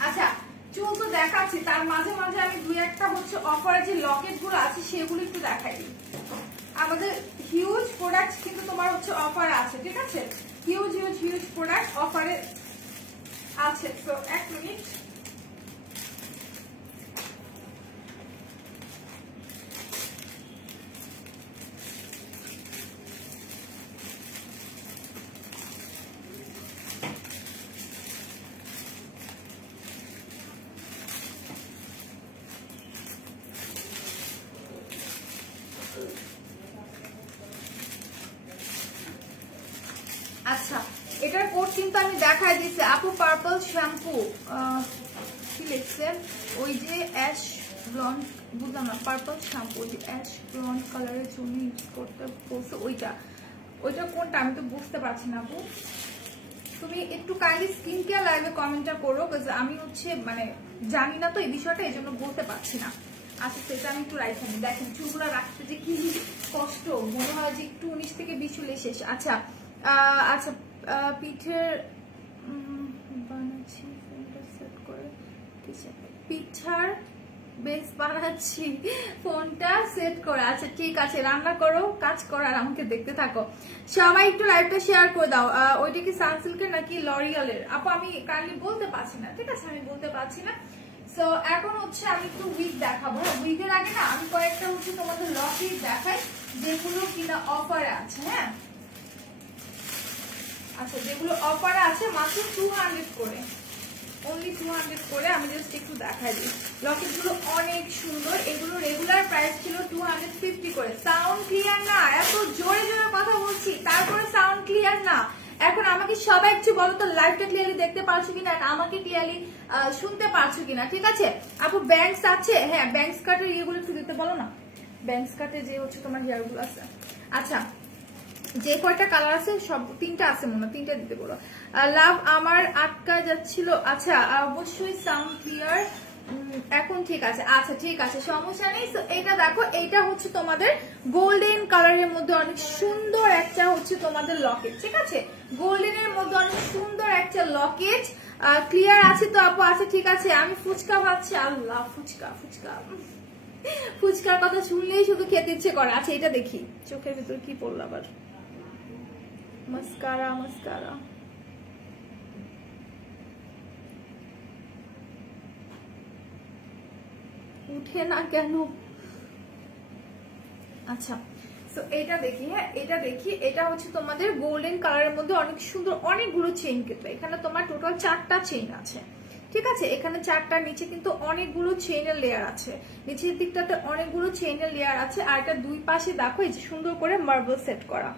আচ্ছা চুল তো দেখাচ্ছি, তার মাঝে মাঝে আমি দুই একটা হচ্ছে অফারে যে লকেট গুলো আছে সেগুলো একটু দেখাই দিই। আমাদের হিউজ প্রোডাক্ট কিন্তু তোমার হচ্ছে অফার আছে, ঠিক আছে? হিউজ হিউজ হিউজ প্রোডাক্ট অফারে আছে। তো এক মিনিট, আচ্ছা এটার কোড কিন্তু আমি দেখাই দিচ্ছি আপু। পার্পল শ্যাম্পু কি লিখছে, ওই যে অ্যাশ ব্লন্ড, বুঝলাম না, পার্পল শ্যাম্পু ওই যে অ্যাশ ব্লন্ড কালারের জন্য ইউজ করতে বলছে, ওইটা কোনটা আমি তো বুঝতে পারছি না আপু। তুমি একটু কাইন্ডলি স্কিন কেয়ার লাইভে কমেন্টটা করো, আমি হচ্ছে মানে জানি না তো এই বিষয়টা, এই জন্য বলতে পারছি না। আচ্ছা সেটা আমি একটু রাইট থাকি। দেখেন চুলগুলো রাখতে যে কি কষ্ট, মনে হয় যে একটু 19 থেকে 20 চলে শেষ। আচ্ছা আচ্ছা পিঠের বানাচ্ছি, পিঠার বেশ বানাচ্ছি, ফোনটা সেট করে। আচ্ছা ঠিক আছে, রান্না করো, কাজ করো, আর আমাকে দেখতে থাকো। সবাই একটু লাইভটা শেয়ার করে দাও। ওইটা কি সানসিল্কের নাকি লরিয়ালের আপু আমি কাইন্ডলি বলতে পারছি না, ঠিক আছে? আমি বলতে পারছি না। সো এখন হচ্ছে আমি একটু উইক দেখাবো। উইকের আগে না আমি কয়েকটা হচ্ছে তোমাদের লকেট দেখাই, যেগুলো কিনা অফারে আছে। হ্যাঁ আচ্ছা যেগুলো অফারে আছে মাত্র 200 করে, অনলি 200 করে। আমি জাস্ট একটু দেখাই দিই। লকেট গুলো অনেক সুন্দর, এগুলো রেগুলার প্রাইস ছিল 250 করে। সাউন্ড ক্লিয়ার না? এত জোরে জোরে কথা বলছি তারপরে সাউন্ড ক্লিয়ার না। এখন আমাকে সবাই একটু বলো তো লাইভটা ক্লিয়ারলি দেখতে পারছো কিনা, আমাকে ক্লিয়ারলি শুনতে পারছো কিনা, ঠিক আছে? আপু ব্যাংকস আছে? হ্যাঁ ব্যাংকস কাটের ইয়েগুলো একটু দিতে বলো না, ব্যাংকস কাটে যে হচ্ছে তোমার হেয়ার গুলো আছে। আচ্ছা যে কয়টা কালার আছে সব, 3টা আছে মনে, 3টা দিতে বলো। লাভ আমার আটকা যাচ্ছিল। আচ্ছা অবশ্যই সাউন্ড ক্লিয়ার এখন, ঠিক আছে? আচ্ছা ঠিক আছে, সমস্যা নেই। এটা দেখো, এইটা হচ্ছে তোমাদের গোল্ডেন কালারের মধ্যে অনেক সুন্দর একটা হচ্ছে তোমাদের লকেট, ঠিক আছে? গোল্ডেনের মধ্যে অনেক সুন্দর একটা লকেট। ক্লিয়ার আছে তো আপু? আচ্ছা ঠিক আছে। আমি ফুচকা ভাবছি, আল্লাহ ফুচকা ফুচকা ফুচকার কথা শুনলেই শুধু খেতে ইচ্ছে করে। আচ্ছা এটা দেখি, চোখের ভিতর কি পড়লো আবার, মাস্কারা মাস্কারা উঠে না কেন? আচ্ছা তো এটা দেখি। হ্যাঁ এটা দেখি, এটা হচ্ছে তোমাদের গোল্ডেন কালারের মধ্যে অনেক সুন্দর, অনেকগুলো চেইন কেটে। এখানে তোমার টোটাল 4টা চেইন আছে, ঠিক আছে? এখানে 4টার নিচে কিন্তু অনেকগুলো চেইনের লেয়ার আছে, নিচের দিকটাতে অনেকগুলো চেইনের লেয়ার আছে। আর এটা দুই পাশে দেখো এই যে সুন্দর করে মার্বেল সেট করা,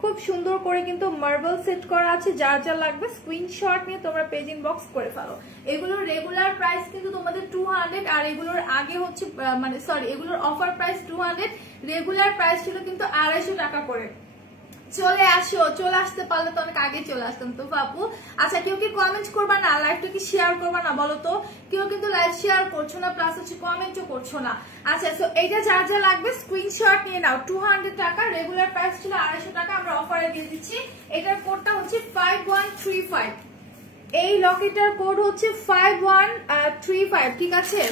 খুব সুন্দর করে কিন্তু মার্বেল সেট করা আছে। যার যা লাগবে স্ক্রিনশট নিয়ে তোমরা পেজ ইনবক্স করে ফেলো। এগুলোর রেগুলার প্রাইস কিন্তু তোমাদের 200, আর এগুলোর আগে হচ্ছে মানে সরি এগুলোর অফার প্রাইস 200, রেগুলার প্রাইস ছিল কিন্তু 250 টাকা করে। চলে আসো, চলে আসতে পারলে তো অনেক আগে চলে আসতাম তো বাপু। আচ্ছা কেউ কি কমেন্ট করবা না, লাইভটা কি শেয়ার করবা না বলো তো? কেউ কিন্তু লাইভ শেয়ার করছো না, প্লাস হচ্ছে কমেন্টও করছো না। আচ্ছা তো এইটা যার যা লাগবে স্ক্রিনশট নিয়ে নাও। 200 টাকা, রেগুলার প্রাইস ছিল 250 টাকা, আমরা অফারে দিয়ে দিচ্ছি। এটার কোডটা হচ্ছে 5135। এই লকেটার কোড হচ্ছে 5135, ঠিক আছে?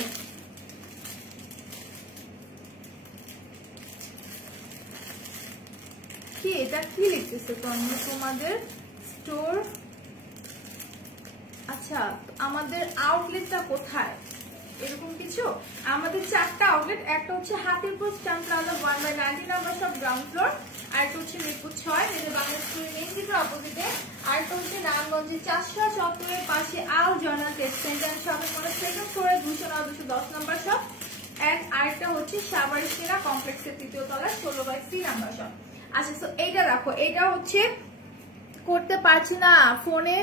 কি এটা কি লিখতেছে তোমাদের স্টোর? আচ্ছা আমাদের আউটলেটটা কোথায়? এরকম কিছু। আমাদের 4টা আউটলেট, একটা হচ্ছে Hatirpul stamp plaza 1/90 number shop ground floor, আরেকটা হচ্ছে মিরপুর 6 মেজর বাংলা স্কুলের মেইন গেটের অপোজিটে, আরেকটা হচ্ছে নারায়ণগঞ্জের চাষা চত্বরের পাশে আল জয়নাল টেক্সট সেন্টার শপের মধ্যে সেকেন্ড ফ্লোরে 209-210 নাম্বার শপ, এন্ড আরেকটা হচ্ছে সাভারের সেরা কমপ্লেক্সের 3য় তলায় 16/3 নাম্বার শপ। আচ্ছা, তো এইটা দেখো, এটা হচ্ছে করতে পারছি না ফোনে।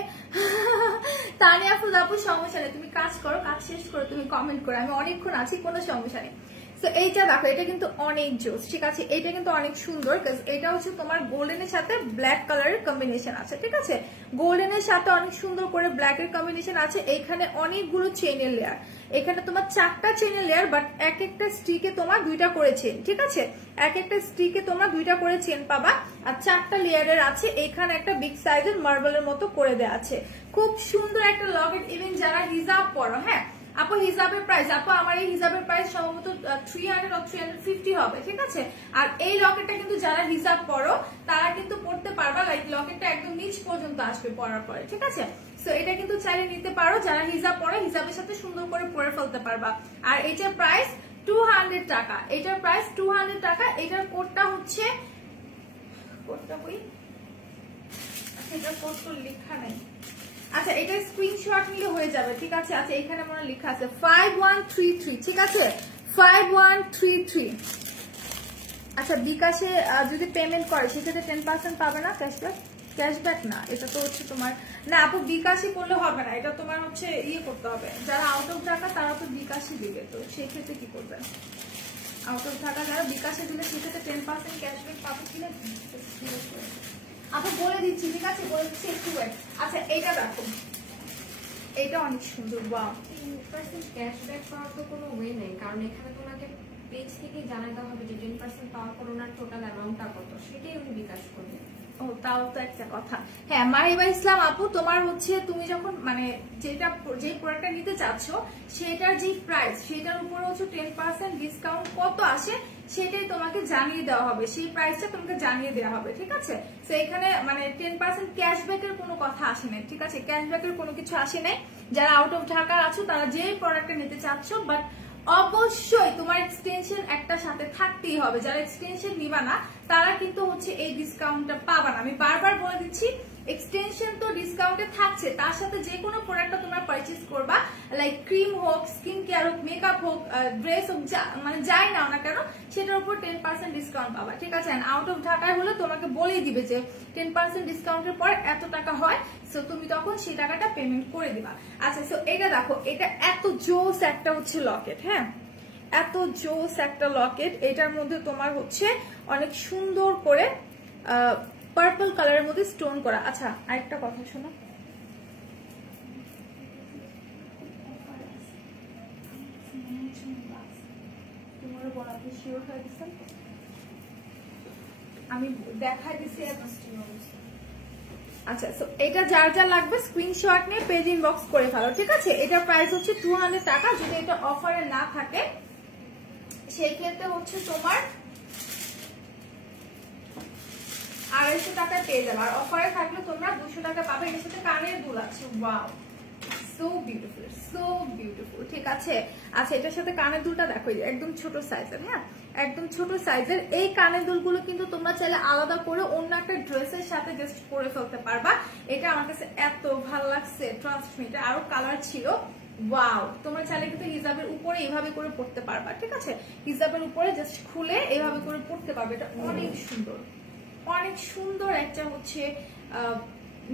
তানিয়া ফুলাপুর সমস্যা নেই, তুমি কাজ করো, কাজ শেষ করো, তুমি কমেন্ট করো, আমি অনেকক্ষণ আছি, কোনো সমস্যা নেই। তো এইটা দেখো, এটা কিন্তু অনেক জোস, ঠিক আছে, এটা কিন্তু অনেক সুন্দর, এটা হচ্ছে তোমার গোল্ডেনের সাথে ব্ল্যাক কালারের কম্বিনেশন আছে, ঠিক আছে, গোল্ডেনের সাথে অনেক সুন্দর করে ব্ল্যাক এর কম্বিনেশন আছে। এখানে অনেকগুলো চেইনের লেয়ার, এখানে তোমার 4টা চেইনের লেয়ার, বাট এক একটা স্টিকে তোমার 2টা করে চেন, ঠিক আছে, এক একটা স্টিকে তোমরা 2টা করে চেন পাবা, আর 4টা লেয়ারের আছে। এখানে একটা বিগ সাইজের মার্বেলের মতো করে দেওয়া আছে, খুব সুন্দর একটা লকেট। ইভেন যারা হিজাব পরো, হ্যাঁ আপু হিজাবের প্রাইস, আপু আমার এই হিজাবের প্রাইস সম্ভবত 300 or 350 হবে, ঠিক আছে। আর এই লকেটটা কিন্তু যারা হিজাব পরো তারা কিন্তু পড়তে পারবা, লাইক লকেটটা একদম নিচ পর্যন্ত আসবে পরার পরে, ঠিক আছে। সো এটা কিন্তু চাইলে নিতে পারো, যারা হিজাব পরে হিজাবের সাথে সুন্দর করে পরে ফেলতে পারবা। আর এটার প্রাইস 200 টাকা, এটার প্রাইস 200 টাকা। এটার কোডটা হচ্ছে, কোডটা বই, এটার কোড তো লেখা নাই। আচ্ছা, এটা স্ক্রিনশট নিলে হয়ে যাবে, ঠিক আছে। আচ্ছা, এখানে মনে লেখা আছে 5133, ঠিক আছে, 5133। আচ্ছা, বিকাশে যদি পেমেন্ট করে সেক্ষেত্রে 10% পাবে না ক্যাশব্যাক? ক্যাশব্যাক না, এটা তো হচ্ছে তোমার, না আপু বিকাশই করলে হবে না, এটা তোমার হচ্ছে ইয়ে করতে হবে, যারা আউট অফ ঢাকা তারা তো বিকাশই দিবে, তো সেই ক্ষেত্রে কি করবে? আউট অফ ঢাকা যারা বিকাশে দিলে সেক্ষেত্রে 10% ক্যাশব্যাক পাবে কিনা আপু বলে দিচ্ছি, ঠিক আছে, বলে দিচ্ছি, একটু ওয়েট। আচ্ছা, এইটা দেখো, এটা অনেক সুন্দর, ওয়াও। 10% ক্যাশব্যাক পাওয়ার তো কোনো ওয়ে নেই, কারণ এখানে তোমাকে পেজ থেকে জানাই দেওয়া হবে যে 10% পাওয়ার পর ওনার টোটাল অ্যামাউন্টটা কত, সেটাই উনি বিকাশ করবে। ও, তাও তো একটা কথা। হ্যাঁ মাহিবা ইসলাম আপু, তোমার হচ্ছে তুমি যখন মানে যেটা যে প্রোডাক্টটা নিতে চাচ্ছ সেটার যে প্রাইস, সেটার উপরে হচ্ছে 10% ডিসকাউন্ট কত আসে সেটাই তোমাকে জানিয়ে দেওয়া হবে, সেই প্রাইসটা তোমাকে জানিয়ে দেওয়া হবে, ঠিক আছে। তো এখানে মানে 10% ক্যাশব্যাকের কোনো কথা আসে নাই, ঠিক আছে, ক্যাশব্যাকের কোনো কিছু আসে নাই। যারা আউট অফ ঢাকা আছো তারা যে প্রোডাক্টটা নিতে চাচ্ছ, বাট অবশ্যই তোমার এক্সটেনশন একটা সাথে থাকতেই হবে। যারা এক্সটেনশন নিবা না তারা কিন্তু হচ্ছে এই ডিসকাউন্টটা পাবা না। আমি বারবার বলে দিচ্ছি, এক্সটেনশন তো ডিসকাউন্টে থাকছে, তার সাথে যে কোনো প্রোডাক্টটা তোমরা পারচেজ করবা, লাইক ক্রিম হোক, স্কিন কেয়ার হোক, মেকআপ হোক, ড্রেস হোক, মানে যাই নাও না কেন সেটার উপর 10% ডিসকাউন্ট পাবা, ঠিক আছে। আউট অফ ঢাকায় হলে তোমাকে বলেই দিবে যে 10% ডিসকাউন্টের পর এত টাকা হয়, সো তুমি তখন সেই টাকাটা পেমেন্ট করে দিবা। আচ্ছা, সো এটা দেখো, এটা এত জোস একটা হচ্ছে লকেট, হ্যাঁ এত জোস একটা লকেট। এটার মধ্যে তোমার হচ্ছে অনেক সুন্দর করে পার্পল কালারের মধ্যে স্টোন করা। আচ্ছা, আরেকটা কথা শোনো, আমি দেখাই দিচ্ছি। আচ্ছা, সো এটা যার যা লাগবে স্ক্রিনশট নিয়ে পেজ ইনবক্স করে ফেলো, ঠিক আছে। এটার প্রাইস হচ্ছে 200 টাকা। যদি এটা অফারে না থাকে সেই ক্ষেত্রে হচ্ছে তোমার 250 টাকা পেয়ে যাবে, আর অফারে থাকলে তোমরা 200 টাকা পাবে। এর সাথে কানের দুল আছে, wow so beautiful, so beautiful, ঠিক আছে। আচ্ছা, এটার সাথে কানের দুলটা দেখো, একদম ছোট সাইজের, হ্যাঁ একদম ছোট সাইজের। এই কানের দুলগুলো কিন্তু তোমরা চাইলে আলাদা করে অন্য একটা ড্রেসের সাথে জাস্ট পরে ফেলতে পারবা। এটা আমার কাছে এত ভালো লাগছে, ট্রাস্ট মি। এটা আরো কালার ছিল, ওয়াও। তোমরা চাইলে কিন্তু হিজাবের উপরে এইভাবে করে পড়তে পারবা, ঠিক আছে, হিজাবের উপরে জাস্ট খুলে এইভাবে করে পড়তে পারবে। এটা অনেক সুন্দর, অনেক সুন্দর একটা হচ্ছে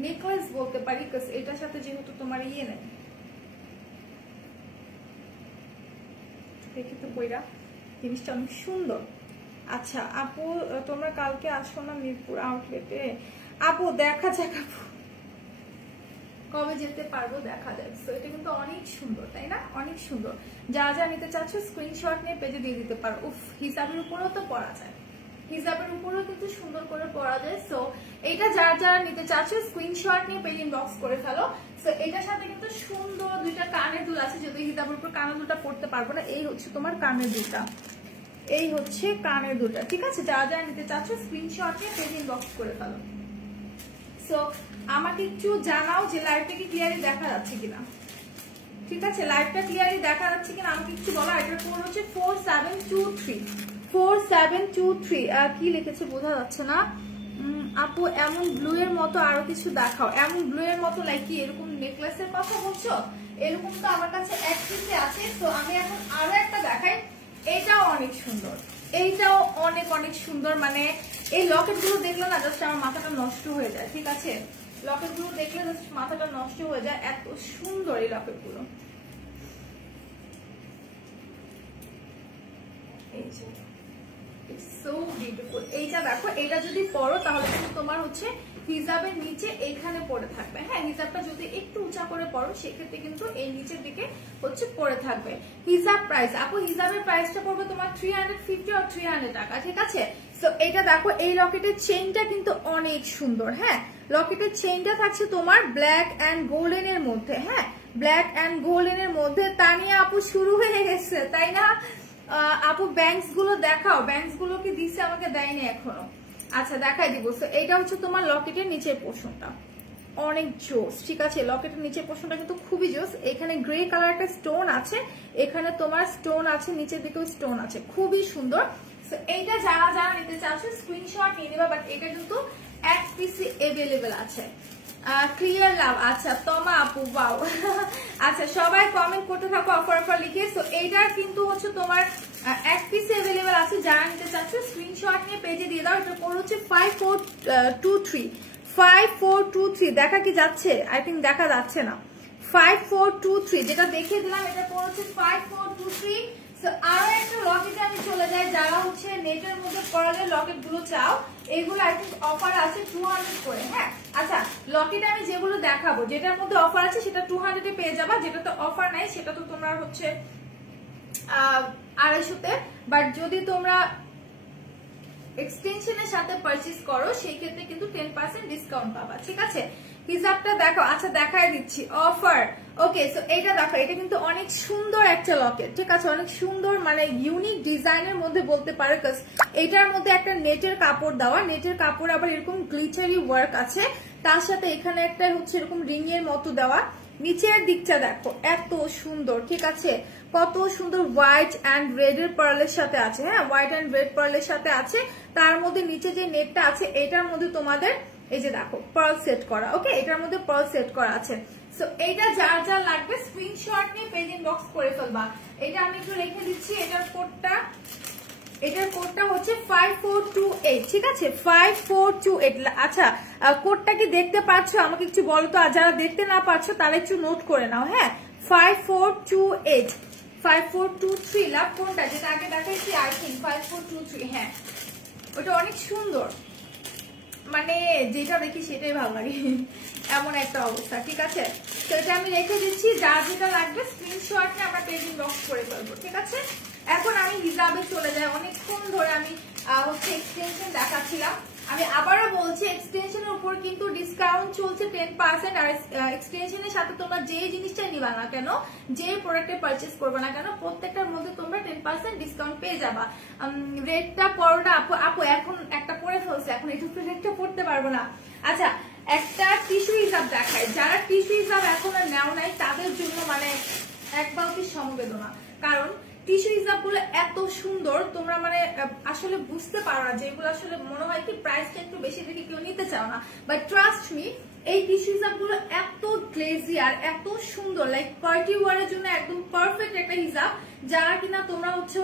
নেকলেস বলতে পারি, এটার সাথে যেহেতু তোমার ইয়ে নেই, দেখি তো বইরা, জিনিসটা অনেক সুন্দর। আচ্ছা আপু, তোমরা কালকে আসো না মিরপুর আউটলেটে? আপু দেখা যাক, আপু কবে যেতে পারবো দেখা যাক। তো এটা কিন্তু অনেক সুন্দর, তাই না, অনেক সুন্দর। যা যা নিতে চাচ্ছ স্ক্রিনশট নিয়ে পেজে দিয়ে দিতে পারো। উফ, হিসাবের উপরেও তো পড়া যায়, হিজাবের উপরেও কিন্তু সুন্দর করে পরা যায়। সো এটা যারা যারা নিতে চাচ্ছ স্ক্রিনশট নিয়ে পেজ ইনবক্স করে ফেলো। সো এটার সাথে কিন্তু সুন্দর দুইটা কানের দুল আছে, যদি হিজাবের উপর কানের দুলটা পড়তে পারবো না। এই হচ্ছে তোমার কানের দুলটা, এই হচ্ছে কানের দুলটা, ঠিক আছে। যারা যারা নিতে চাচ্ছ স্ক্রিনশট নিয়ে পেজ ইনবক্স করে ফেলো। সো আমাকে একটু জানাও যে লাইভটা কি ক্লিয়ারলি দেখা যাচ্ছে কিনা। ঠিক আছে, লাইভটা ক্লিয়ারলি দেখা যাচ্ছে কিনা আমাকে কিছু বলো। এটার কোড হচ্ছে 4723 4723। কি লিখেছে বোঝা যাচ্ছে না আপু। এমন ব্লু এর মতো আরো কিছু দেখাও। এমন ব্লু এর মতো লাইক কি এরকম নেকলেসের কথা বলছো? এরকম তো আমার কাছে এক পিসে আছে। তো আমি এখন আরো একটা দেখাই, এটাও অনেক সুন্দর, এইটাও অনেক অনেক সুন্দর। মানে এই লকেট গুলো দেখলে না জাস্ট আমার মাথাটা নষ্ট হয়ে যায়। ঠিক আছে, লকেট গুলো দেখলে জাস্ট মাথাটা নষ্ট হয়ে যায়, এত সুন্দর এই লকেট গুলো। So beautiful. এইটা দেখো, এটা যদি পরো তাহলে কিন্তু তোমার হচ্ছে হিজাবের নিচে এখানে পড়ে থাকবে। হ্যাঁ, হিজাবটা যদি একটু উঁচা করে পরো সেক্ষেত্রে কিন্তু এই নিচের দিকে হচ্ছে পড়ে থাকবে। হিজাব প্রাইস আপু, হিজাবের প্রাইসটা পড়বে তোমার 350 আর 300 টাকা। ঠিক আছে, তো এটা দেখো, এই লকেটের চেইনটা কিন্তু অনেক সুন্দর। হ্যাঁ, লকেটের চেইনটা থাকছে তোমার ব্ল্যাক এন্ড গোল্ডেন এর মধ্যে। হ্যাঁ, ব্ল্যাক এন্ড গোল্ডেন এর মধ্যে। তানিয়া আপু শুরু হয়ে গেছে তাই না আপু? ব্যাংকস গুলো দেখাও, ব্যাংকস গুলো কি দিছে আমাকে? দেয়নি এখনো। আচ্ছা দেখাই দিব। তো এটা হচ্ছে তোমার লকেটের নিচের পোর্শনটা, অনেক জোস। ঠিক আছে, লকেটের নিচের পোর্শনটা কিন্তু খুবই জোস। এখানে গ্রে কালার একটা স্টোন আছে, এখানে তোমার স্টোন আছে, নিচের দিকেও স্টোন আছে, খুবই সুন্দর। তো এইটা যারা যারা নিতে চাচ্ছ স্ক্রিনশট নিয়ে নেবা, বাট এটা কিন্তু এক পিসি অ্যাভেলেবেল আছে। ক্লিয়ার লাভ। আচ্ছা তমা আপু বাও। আচ্ছা সবাই কমেন্ট করতে থাকো অফার অফার লিখে। সো এইটার কিন্তু হচ্ছে তোমার এক পিস অ্যাভেলেবেল আছে, যারা নিতে চাচ্ছ স্ক্রিনশট নিয়ে পেজে দিয়ে দাও। এটা কোড হচ্ছে 5423 5423। দেখা কি যাচ্ছে? আই থিঙ্ক দেখা যাচ্ছে না। 5423 যেটা দেখিয়ে দিলাম, এটা কোড হচ্ছে 5423। আরো একটা লকেটে আমি চলে যাই, যারা হচ্ছে নেটের মধ্যে পড়ালে লকেট গুলো চাও, এগুলো আই থিঙ্ক অফার আছে 200 করে। হ্যাঁ, আচ্ছা লকেট আমি যেগুলো দেখাবো যেটার মধ্যে অফার আছে সেটা 200 এ পেয়ে যাবা, যেটাতে অফার নাই সেটা তো তোমরা হচ্ছে 250-তে। বাট যদি তোমরা এক্সটেনশনের সাথে পারচেজ করো সেই ক্ষেত্রে কিন্তু 10% ডিসকাউন্ট পাবা। ঠিক আছে, হিজাবটা দেখো। আচ্ছা দেখাই দিচ্ছি অফার। ওকে, সো এটা দেখো, এটা কিন্তু অনেক সুন্দর একটা লকেট। ঠিক আছে, অনেক সুন্দর, মানে ইউনিক ডিজাইনের মধ্যে বলতে পারো। এটার মধ্যে একটা নেটের কাপড় দেওয়া, নেটের কাপড় আবার এরকম গ্লিটারি ওয়ার্ক আছে, তার সাথে এখানে একটা হচ্ছে এরকম রিং এর মতো দেওয়া। নিচের দিকটা দেখো এত সুন্দর। ঠিক আছে, কত সুন্দর হোয়াইট এন্ড রেড এর পার্লের সাথে আছে। হ্যাঁ, হোয়াইট এন্ড রেড পার্লের সাথে আছে। তার মধ্যে নিচে যে নেটটা আছে এটার মধ্যে তোমাদের এই যে দেখো পার্ল সেট করা। ওকে, এটার মধ্যে পার্ল সেট করা আছে। সো এইটা যার যা লাগবে স্ক্রিনশট নিয়ে পেজ ইনবক্স করে ফেলবা। এটা আমি একটু রেখে দিচ্ছি, এটার কোডটা হচ্ছে 5428। ঠিক আছে, 5428। আচ্ছা কোডটা কি দেখতে পাচ্ছ? আমাকে একটু বলো তো, আর যারা দেখতে না পাচ্ছো তারা একটু নোট করে নাও। হ্যাঁ, 5428 5423 লাভ কোনটা? যেটা আগে দেখাইছি আই থিঙ্ক 5423। হ্যাঁ, ওটা অনেক সুন্দর, মানে যেটা দেখি সেটাই ভালো লাগে, এমন একটা অবস্থা। ঠিক আছে, তো এটা আমি রেখে দিচ্ছি, যার যেটা লাগবে স্ক্রিনশট নিয়ে আমরা পেজ ইনবক্স করে ফেলবো। ঠিক আছে, এখন আমি হিজাবে চলে যাই। অনেকক্ষণ ধরে আমি হচ্ছে এক্সটেনশন দেখাচ্ছিলাম। আমি আবারও বলছি, এক্সটেনশনের উপর কিন্তু ডিসকাউন্ট চলছে 10%। আর এক্সটেনশনের সাথে তোমরা যে জিনিসটাই নিবা না কেন, যে প্রোডাক্টে পারচেস করবে না কেন, প্রত্যেকটার মধ্যে তোমরা 10% ডিসকাউন্ট পেয়ে যাবা। রেটটা পরোটা আপু এখন একটা পরে ফেলছে, এখন এই রেটটা পড়তে পারবো না। আচ্ছা একটা টিস্যু হিসাব দেখায়, যারা টিস্যু হিসাব এখন আর নেও নাই তাদের জন্য মানে এক বালতি সমবেদনা। কারণ টিস্যু হিসাব গুলো এত সুন্দর, তোমরা মানে আসলে বুঝতে পারো না, যেগুলো আসলে মনে হয় কি প্রাইসটা একটু বেশি দেখে কেউ নিতে চাও না। বাট ট্রাস্ট মি, এই টিস্যু হিসাব গুলো এত গ্লেজি আর এত সুন্দর, লাইক পার্টি ওয়ারের জন্য একদম পারফেক্ট একটা হিসাব। যারা কিনা তোমরা হচ্ছে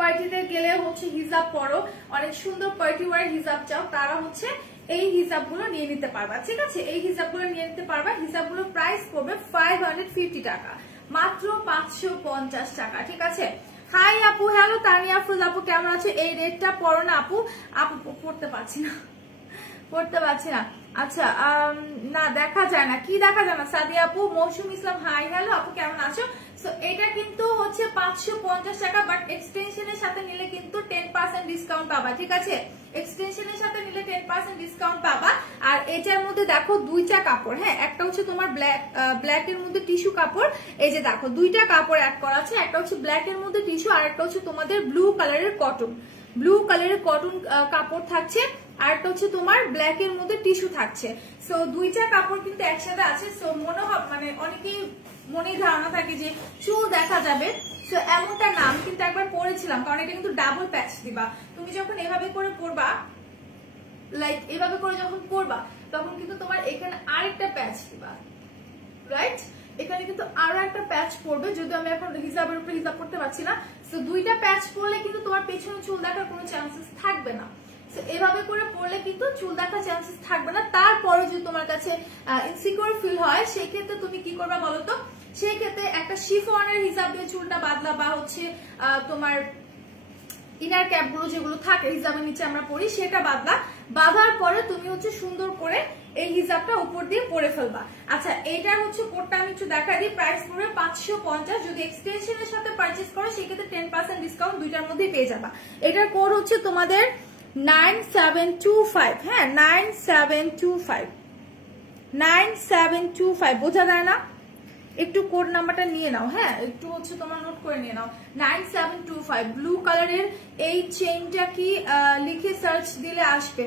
পার্টিতে গেলে হচ্ছে হিজাব পরো, অনেক সুন্দর পার্টি ওয়ার হিজাব চাও, তারা হচ্ছে এই হিজাবগুলো নিয়ে নিতে পারবা। ঠিক আছে, এই হিজাবগুলো নিয়ে নিতে পারবা। হিজাবগুলোর প্রাইস পড়বে 550 টাকা, মাত্র 550 টাকা। ঠিক আছে, হাই আপু, হ্যালো তানিয়া ফুল আপু, কেমন আছে? এই রেটটা পড়ো না আপু। আপু পড়তে পারছি না। আচ্ছা না দেখা যায় না, কি দেখা যায় না? সাদিয়া আপু, মৌসুম ইসলাম, হাই হ্যালো আপু, কেমন আছো? সো এটা কিন্তু হচ্ছে 550 টাকা, বাট এক্সটেনশনের সাথে নিলে কিন্তু 10% ডিসকাউন্ট পাবা। ঠিক আছে, এক্সটেনশনের সাথে নিলে 10% ডিসকাউন্ট পাবা। আর এটার মধ্যে দেখো দুইটা কাপড়। হ্যাঁ, একটা হচ্ছে তোমার ব্ল্যাক এর মধ্যে টিস্যু কাপড়, এই যে দেখো দুইটা কাপড় অ্যাড করা আছে। একটা হচ্ছে ব্ল্যাক এর মধ্যে টিস্যু, আর একটা হচ্ছে তোমাদের ব্লু কালারের কটন কাপড় থাকছে, আর একটা হচ্ছে তোমার ব্ল্যাক এর মধ্যে টিস্যু থাকছে। সো দুইটা কাপড় কিন্তু একসাথে আছে। সো মনে হয় মানে অনেকেই মনেই ধারণা থাকে যে চুল দেখা যাবে, তো এমনটা না। আমি কিন্তু একবার পরেছিলাম, কারণ এটা কিন্তু ডাবল প্যাচ দিবা। তুমি যখন এভাবে করে পরবা, লাইক এভাবে করে যখন পরবা, তখন কিন্তু তোমার এখানে আরেকটা প্যাচ দিবা, রাইট? এখানে কিন্তু আরো একটা প্যাচ পড়বে, যদিও আমি এখন হিসাবের উপরে হিসাব করতে পারছি না। তো দুইটা প্যাচ পড়লে কিন্তু তোমার পেছনে চুল দেখার কোনো চান্সেস থাকবে না। এভাবে করে পড়লে কিন্তু চুল দেখার চান্সেস থাকবে না। তারপরে যদি তোমার কাছে ইনসিকিউর ফিল হয়, সেই ক্ষেত্রে তুমি কি করবা বলতো? সেই ক্ষেত্রে একটা শিফনের হিসাব দিয়ে চুলটা বাঁধলা, বা হচ্ছে তোমার ইনার ক্যাপ গুলো যেগুলো থাকে হিজাবের নিচে আমরা পরি, সেটা বাঁধলা। বাঁধার পরে তুমি হচ্ছে সুন্দর করে এই হিজাবটা উপর দিয়ে পরে ফেলবা। আচ্ছা, এইটার হচ্ছে কোডটা আমি একটু দেখা দিই। প্রাইস পড়বে 550। যদি এক্সটেনশনের সাথে পারচেজ করো সেক্ষেত্রে 10% ডিসকাউন্ট দুইটার মধ্যেই পেয়ে যাবা। এটার কোড হচ্ছে তোমাদের 9725। হ্যাঁ, 9725। বোঝা যায় না? একটু কোড নাম্বারটা নিয়ে নাও। হ্যাঁ, একটু হচ্ছে তোমার নোট করে নিয়ে নাও। 9725। ব্লু কালারের এই চেইনটা কি লিখে সার্চ দিলে আসবে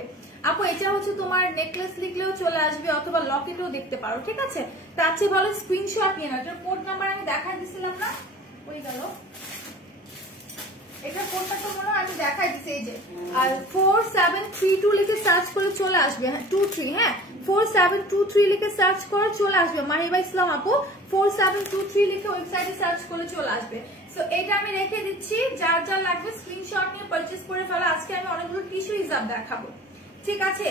আপু। এটা হচ্ছে তোমার নেকলেস লিখলেও চলে আসবে, অথবা লকেটও দেখতে পারো, ঠিক আছে? তার চেয়ে ভালো স্ক্রিনশট নিয়ে নাও। এটার কোড নাম্বার আমি দেখাই দিছিলাম না, ওই গেল। এটা কোডটা তো মনে হয় আমি দেখাই দিছি, এই যে। আর 4732 লিখে সার্চ করে চলে আসবে। হ্যাঁ, 23। হ্যাঁ, 4723 লিখে সার্চ করে চলে আসবে। মাহিবা ইসলাম আপু 4723 লিখে ওয়েবসাইটে সার্চ করে চলে আসবে। সো এটা আমি রেখে দিচ্ছি, যার যার লাগবে স্ক্রিনশট নিয়ে পারচেজ করে ফেলো। আজকে আমি অনেকগুলো টিস্যু হিসাব দেখাবো, ঠিক আছে?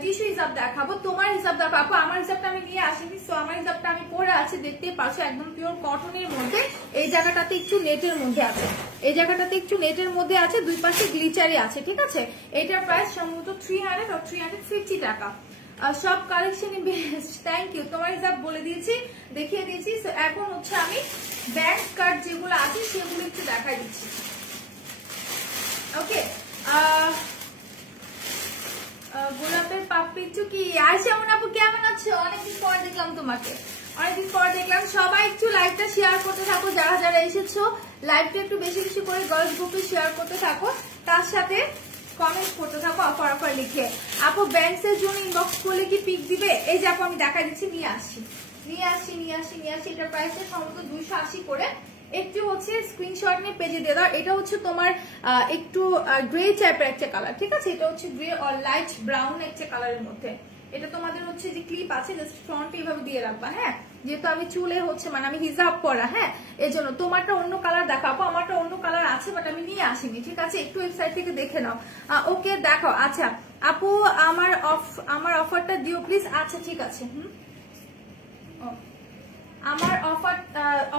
টিস্যু হিসাব দেখাবো। তোমার হিসাব দেখাবো আপু। আমার হিসাবটা আমি নিয়ে আসিনি, সো আমার হিসাবটা আমি পরে আছি, দেখতেই পাচ্ছ। একদম পিওর কটনের মধ্যে, এই জায়গাটাতে একটু নেটের মধ্যে আছে, এই জায়গাটাতে একটু নেটের মধ্যে আছে, দুই পাশে গ্লিচারি আছে, ঠিক আছে? এটার প্রাইস সম্ভবত 300 or 350 টাকা। সব কালেকশনই বেস্ট, থ্যাংক ইউ। তোমার হিসাব বলে দিয়েছি, দেখিয়ে দিয়েছি। সো এখন হচ্ছে আমি ব্যাক কাট যেগুলো আছে সেগুলো একটু দেখাই দিচ্ছি। ওকে, গোলাপের পাপড়ি চুকি আয়শা আপু কেমন আছো? অনেকদিন পর দেখলাম তোমাকে, অনেকদিন পর দেখলাম। সবাই একটু লাইভটা শেয়ার করতে থাকো, যারা যারা এসেছো লাইভটা একটু বেশি বেশি করে গার্লস গ্রুপে শেয়ার করতে থাকো, তার সাথে কমেন্ট করতে থাকো অফার অফার লিখে। আপু ব্যাংকস এর জন্য ইনবক্স করলে কি পিক দিবে? এই যে আপু আমি দেখা দিচ্ছি, নিয়ে আসি। এটার প্রাইস সম্ভবত 280 করে। একটু হচ্ছে স্ক্রিনশট নিয়ে পেজে দিয়ে দাও। এটা হচ্ছে তোমার একটু গ্রে টাইপের একটা কালার, ঠিক আছে? এটা হচ্ছে গ্রে অর লাইট ব্রাউন একটা কালারের মধ্যে। এটা তোমাদের হচ্ছে যে ক্লিপ আছে, জাস্ট ফ্রন্টে এইভাবে দিয়ে রাখবা। হ্যাঁ, যেহেতু আমি চুলে হচ্ছে মানে আমি হিজাব পরা, হ্যাঁ, এই জন্য। তোমারটা অন্য কালার দেখাবো, আমারটা অন্য কালার আছে, বাট আমি নিয়ে আসিনি, ঠিক আছে? একটু ওয়েবসাইট থেকে দেখে নাও। ওকে, দেখো। আচ্ছা আপু, আমার অফারটা দিও প্লিজ। আচ্ছা ঠিক আছে, আমার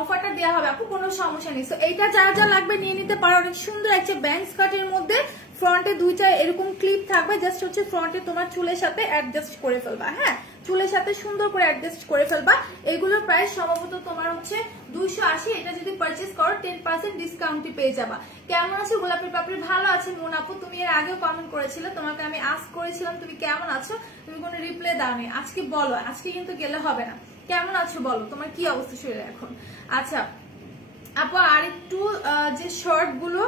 অফারটা দেওয়া হবে আপু, কোনো সমস্যা নেই। সো এইটা যারা যা লাগবে নিয়ে নিতে পারো। অনেক সুন্দর একটা ব্যাংকস কাটের মধ্যে ফ্রন্টে দুইটা এরকম ক্লিপ থাকবে, জাস্ট হচ্ছে ফ্রন্টে তোমার চুলের সাথে অ্যাডজাস্ট করে ফেলবা। হ্যাঁ, চুলের সাথে সুন্দর করে অ্যাডজাস্ট করে ফেলবা। এগুলোর প্রাইস সম্ভবত তোমার হচ্ছে 280। এটা যদি পারচেজ করো 10% ডিসকাউন্টে পেয়ে যাবা। কেমন আছো গোলাপের পাপড়ি? ভালো আছে মন আপু। তুমি এর আগেও কমেন্ট করেছিলে, তোমাকে আমি আস্ক করেছিলাম তুমি কেমন আছো, তুমি কোনো রিপ্লাই দাওনি। আজকে বলো, আজকে কিন্তু গেলে হবে না। কেমন আছো বলো, তোমার কি অবস্থা শরীরে এখন? আচ্ছা আপু, আর একটু যে শর্ট গুলো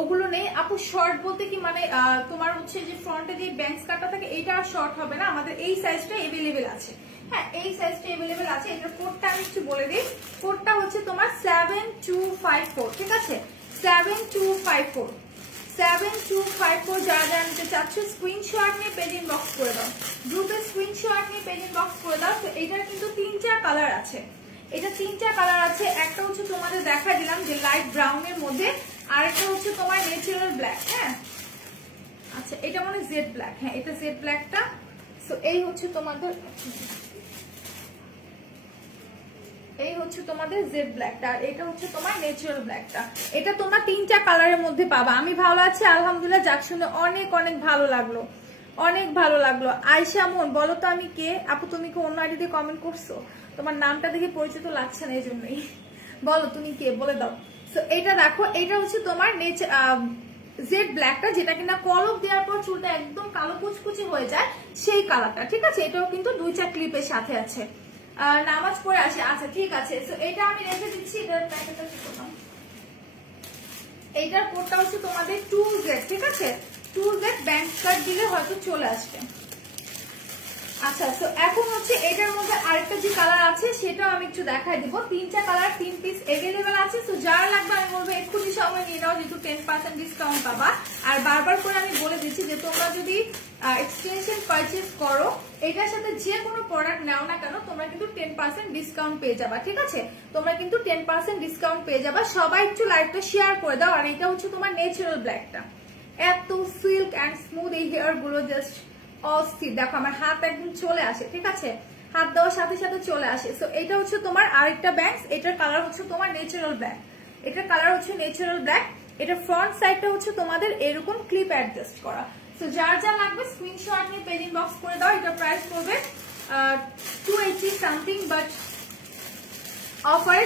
ওগুলো নেই আপু। শর্ট বলতে কি মানে তোমার হচ্ছে যে ফ্রন্টে যে ব্যাংকস কাটটা থাকে, এইটা আর শর্ট হবে না। আমাদের এই সাইজটা এভেলেবেল আছে। হ্যাঁ, এই সাইজটা এভেলেবেল আছে। এটার কোডটা আমি একটু বলে দিই। কোডটা হচ্ছে তোমার 7254, ঠিক আছে? 7254 যারা যারা নিতে চাচ্ছ স্ক্রিনশট নিয়ে পেজ ইনবক্স করে দাও, গ্রুপে স্ক্রিনশট নিয়ে পেজ ইনবক্স করে দাও। তো এটার কিন্তু 3টা কালার আছে, এটা 3টা কালার আছে। একটা হচ্ছে তোমাদের দেখা দিলাম যে লাইট ব্রাউনের মধ্যে, আর একটা হচ্ছে তোমার ন্যাচারাল ব্ল্যাক। হ্যাঁ, আচ্ছা এটা মানে জেড ব্ল্যাক। হ্যাঁ, এটা জেড ব্ল্যাকটা। সো এই হচ্ছে তোমাদের জেড ব্ল্যাকটা, আর এটা হচ্ছে তোমার ন্যাচারাল ব্ল্যাকটা। এটা তোমরা 3টা কালারের মধ্যে পাবা। আমি ভালো আছি আলহামদুলিল্লাহ, যাক শুনে অনেক অনেক ভালো লাগলো, অনেক ভালো লাগলো। আয়শা মন বলো তো আমি কে? আপু তুমি কি অন্য আইডিতে কমেন্ট করছো? তোমার নামটা দেখে পরিচিত লাগছে না, এই জন্যই। বলো তুমি কে, বলে দাও। সো এটা দেখো, এটা হচ্ছে তোমার জেড ব্ল্যাকটা, যেটা কিনা কলপ দেওয়ার পর চুলটা একদম কালো কুচকুচি হয়ে যায়, সেই কালারটা, ঠিক আছে? এটাও কিন্তু 2টা ক্লিপের সাথে আছে। নামাজ পড়ে আসে, আচ্ছা ঠিক আছে। সো এটা আমি রেখে দিচ্ছি। এটার প্যাকেটটা কি করলাম, এইটার কোডটা হচ্ছে তোমাদের 2Z, ঠিক আছে? 2Z ব্যাংক কার্ড দিলে হয়তো চলে আসবে। আচ্ছা, তো এখন হচ্ছে এটার মধ্যে আরেকটা যে কালার আছে সেটাও আমি একটু দেখাই দিব। 3টা কালার 3 পিস अवेलेबल আছে। তো যারা লাগবে আমি বলবো এক্ষুনি সময় নিয়ে নাও, যেহেতু 10% ডিসকাউন্ট পাবা। আর বারবার করে আমি বলে দিচ্ছি যে তোমরা যদি এক্সটেনশন পারচেজ করো, এটার সাথে যে কোনো প্রোডাক্ট নাও না কেন তোমরা কিন্তু 10% ডিসকাউন্ট পেয়ে যাবা। ঠিক আছে, তোমরা কিন্তু 10% ডিসকাউন্ট পেয়ে যাবা। সবাই একটু লাইভটা শেয়ার করে দাও। আর এটা হচ্ছে তোমার ন্যাচারাল ব্ল্যাকটা, এত সিল্ক এন্ড স্মুথ এই হেয়ার গুলো জাস্ট অস্থির। দেখো আমার হাত একদম চলে আসে, ঠিক আছে, হাত দেওয়ার সাথে সাথে চলে আসে। সো এটা হচ্ছে তোমার আরেকটা ব্যাংকস, এটার কালার হচ্ছে তোমার ন্যাচারাল ব্ল্যাক, এটার কালার হচ্ছে ন্যাচারাল ব্ল্যাক। এটা ফ্রন্ট সাইডটা হচ্ছে তোমাদের এরকম ক্লিপ অ্যাডজাস্ট করা। সো যার যা লাগবে স্ক্রিনশট নিয়ে পেজ ইনবক্স করে দাও। এটা প্রাইস পড়বে 280 সামথিং, বাট অফারে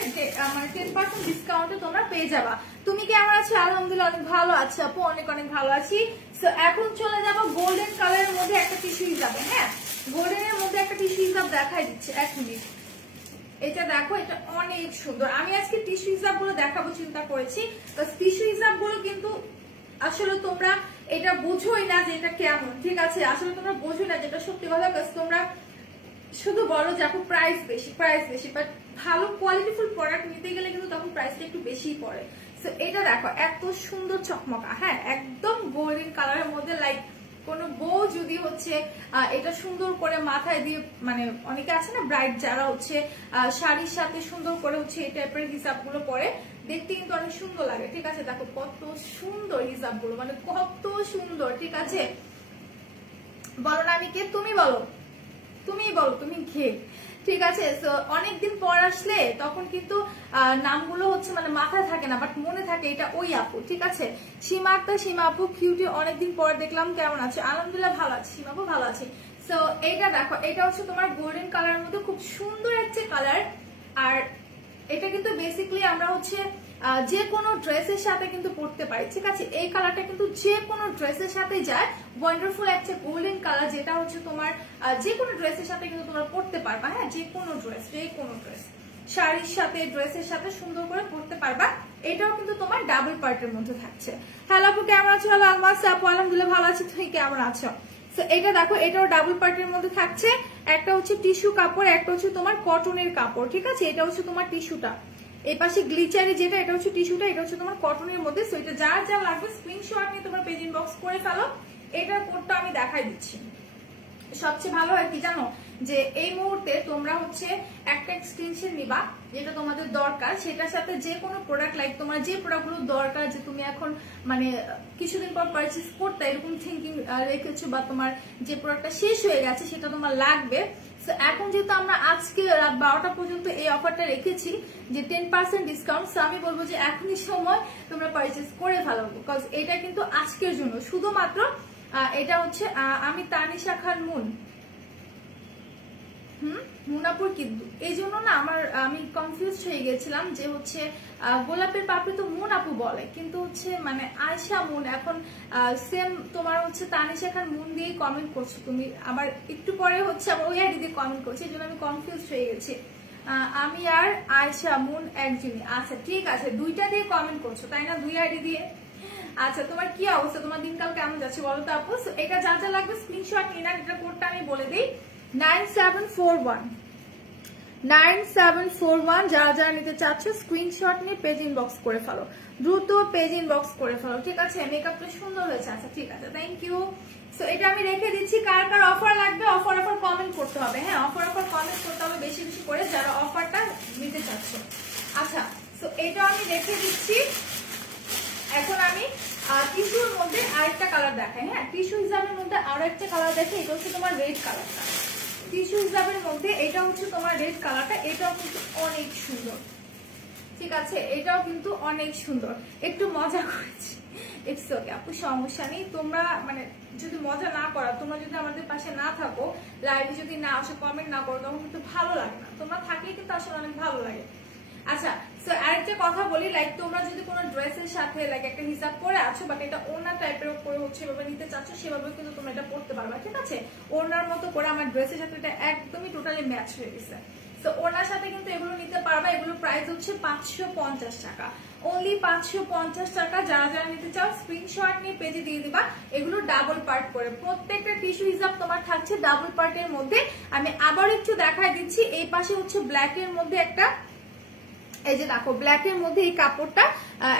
মানে 10% ডিসকাউন্টে তোমরা পেয়ে যাবা। তুমি কেমন আছো? আলহামদুলিল্লাহ অনেক ভালো আছি আপু, অনেক অনেক ভালো আছি। সো এখন চলে যাবো গোল্ডেন কালারের মধ্যে একটা টিস্যু হিসাবে। হ্যাঁ, গোল্ডেনের মধ্যে একটা টিস্যু হিসাব দেখাই দিচ্ছে, 1 মিনিট। এটা দেখো, এটা অনেক সুন্দর। আমি আজকে টিস্যু হিসাব গুলো দেখাবো চিন্তা করেছি। টিস্যু হিসাব গুলো কিন্তু আসলে তোমরা এটা বুঝোই না যে এটা কেমন, ঠিক আছে, আসলে তোমরা বোঝো না যেটা সত্যি কথা। তোমরা শুধু বলো যে আপু প্রাইস বেশি, প্রাইস বেশি, বাট ভালো কোয়ালিটিফুল প্রোডাক্ট নিতে গেলে কিন্তু তখন প্রাইসটা একটু বেশিই পড়ে। সো এটা দেখো এত সুন্দর চকমকা, হ্যাঁ একদম গোল্ডেন কালারের মধ্যে। লাইক কোনো বউ যদি হচ্ছে এটা সুন্দর করে মাথায় দিয়ে, মানে অনেকে আছে না ব্রাইড যারা হচ্ছে শাড়ির সাথে সুন্দর করে হচ্ছে এই টাইপের হিসাবগুলো পরে, দেখতে কিন্তু অনেক সুন্দর লাগে। ঠিক আছে, দেখো কত সুন্দর হিসাবগুলো, মানে কত সুন্দর। ঠিক আছে, বলো না আমি কে? তুমি বলো, তুমি বলো, তুমি কে? ঠিক আছে, অনেকদিন পর আসলে তখন কিন্তু নামগুলো হচ্ছে মানে মাথায় থাকে না, বাট মনে থাকে এটা ওই আপু। ঠিক আছে, সীমা আক্তার, সীমা আপু কিউটি, অনেকদিন পর দেখলাম, কেমন আছে? আলহামদুলিল্লাহ ভালো আছি সীমা আপু, ভালো আছি। সো এইটা দেখো, এটা হচ্ছে তোমার গোল্ডেন কালারের মধ্যে খুব সুন্দর একটা কালার। আর এটা কিন্তু বেসিক্যালি আমরা হচ্ছে যে কোনো ড্রেসের সাথে কিন্তু পরতে পারি। ঠিক আছে, এই কালারটা কিন্তু যে কোনো ড্রেসের সাথে যায়। ওয়ান্ডারফুল একটা গোল্ডেন কালার, যেটা হচ্ছে তোমার যে কোনো ড্রেসের সাথে কিন্তু তোমরা পরতে পারবা। হ্যাঁ, যে কোনো ড্রেস, যে কোনো ড্রেস, শাড়ির সাথে ড্রেসের সাথে সুন্দর করে পরতে পারবা। এটাও কিন্তু তোমার ডাবল পার্টের মধ্যে থাকছে। হ্যালো আপু কেমন আছো? হ্যালো আলমাস আপু, আলহামদুলিল্লাহ ভালো আছি, তুমি কেমন আছো? তো এটা দেখো, এটাও ডাবল পার্টের মধ্যে থাকছে। একটা হচ্ছে টিস্যু কাপড়, একটা হচ্ছে তোমার কটনের কাপড়। ঠিক আছে, এটা হচ্ছে তোমার টিস্যুটা, এই পাশে গ্লিচারি যেটা, এটা হচ্ছে টিস্যুটা, এটা হচ্ছে তোমার কটনের মধ্যে। সো এটা যার যা লাগবে স্ক্রিনশট নিয়ে তোমার পেজ ইনবক্স করে ফেলো। এটার কোডটা আমি দেখাই দিচ্ছি। সবচেয়ে ভালো হয় কি জানো, যে এই মুহূর্তে তোমরা হচ্ছে একটা এক্সটেনশন নিবা যেটা তোমাদের দরকার, সেটার সাথে যে কোনো প্রোডাক্ট, লাইক তোমার যে প্রোডাক্টগুলো দরকার, যে তুমি এখন মানে কিছুদিন পর পারচেজ করতে এরকম থিঙ্কিং রেখেছো, বা তোমার যে প্রোডাক্টটা শেষ হয়ে গেছে সেটা তোমার লাগবে। এখন যেহেতু আমরা আজকে রাত 12টা পর্যন্ত এই অফারটা রেখেছি যে 10% ডিসকাউন্ট, আমি বলবো যে এখনই সময় তোমরা পারচেজ করে ফেলো, বিকজ এটা কিন্তু আজকের জন্য শুধুমাত্র। এটা হচ্ছে আমি তানিশা খান মুন, মুনাপুর, কিন্তু এই জন্য না আমি কনফিউজ হয়ে গেছিলাম যে হচ্ছে গোলাপের পাপড়ি তো মুন আপু বলে, কিন্তু হচ্ছে মানে আয়শা মুন। এখন সেম তোমার হচ্ছে তানিশা খান মুন দিয়ে কমেন্ট করছো তুমি, আবার একটু পরে হচ্ছে আবার ওই আইডি দিয়ে কমেন্ট করছি, এই জন্য আমি কনফিউজ হয়ে গেছি। আমি আর আয়শা মুন একজনই। আচ্ছা ঠিক আছে, দুইটা দিয়ে কমেন্ট করছো তাই না, 2 আইডি দিয়ে। আচ্ছা, তোমার কি অবস্থা, তোমার দিনকাল কেমন যাচ্ছে বলো তো আপু? এটা যা যা লাগবে স্ক্রিনশট নিয়ে নেন। এটা কোডটা আমি বলে দিই, 9741 যারা যারা নিতে চাচ্ছ স্ক্রিনশট নিয়ে পেজ ইনবক্স করে ফেলো, দ্রুত পেজ ইনবক্স করে ফেলো। ঠিক আছে, মেকআপটা সুন্দর হয়েছে। আচ্ছা ঠিক আছে, থ্যাংক ইউ। সো এটা আমি রেখে দিচ্ছি। কার কার অফার লাগবে অফার কমেন্ট করতে হবে। হ্যাঁ, অফার কমেন্ট করতে হবে বেশি বেশি করে যারা অফারটা নিতে চাচ্ছ। আচ্ছা, সো এটা আমি রেখে দিচ্ছি। এখন আমি টিস্যুর মধ্যে আরেকটা কালার দেখাই। হ্যাঁ, টিস্যু হিসাবের মধ্যে আরো একটা কালার দেখে, এটা হচ্ছে তোমার রেড কালারটা। টিস্যু হিসাবের মধ্যে এটা হচ্ছে তোমার রেড কালারটা, এটাও কিন্তু অনেক সুন্দর। ঠিক আছে, এটাও কিন্তু অনেক সুন্দর। একটু মজা করেছি, ইটস ওকে আপু, সমস্যা নেই। তোমরা মানে যদি মজা না করো, তোমরা যদি আমাদের পাশে না থাকো, লাইভে যদি না আসো, কমেন্ট না করো, তখন কিন্তু ভালো লাগে না। তোমরা থাকলে কিন্তু আসলে অনেক ভালো লাগে। আচ্ছা, সো আরেকটা কথা বলি, লাইক তোমরা যদি কোনো ড্রেসের সাথে লাইক একটা হিসাব করে আছো, বাট এটা ওড়না টাইপের উপরে হচ্ছে এভাবে নিতে চাচ্ছ, সেভাবে কিন্তু তোমরা এটা পড়তে পারবা। ঠিক আছে, ওড়নার মতো করে আমার ড্রেসের সাথে এটা একদমই টোটালি ম্যাচ হয়ে গেছে। তো ওনার সাথে কিন্তু এগুলো নিতে পারবা। এগুলো প্রাইস হচ্ছে 550 টাকা, অনলি 550 টাকা। যারা যারা নিতে চাও স্ক্রিনশট নিয়ে পেজে দিয়ে দিবা। এগুলো ডাবল পার্ট করে, প্রত্যেকটা টিস্যু হিসাব তোমার থাকছে ডাবল পার্টের মধ্যে। আমি আবার একটু দেখায় দিচ্ছি। এই পাশে হচ্ছে ব্ল্যাক এর মধ্যে একটা, এই যে দেখো ব্ল্যাক এর মধ্যে এই কাপড়টা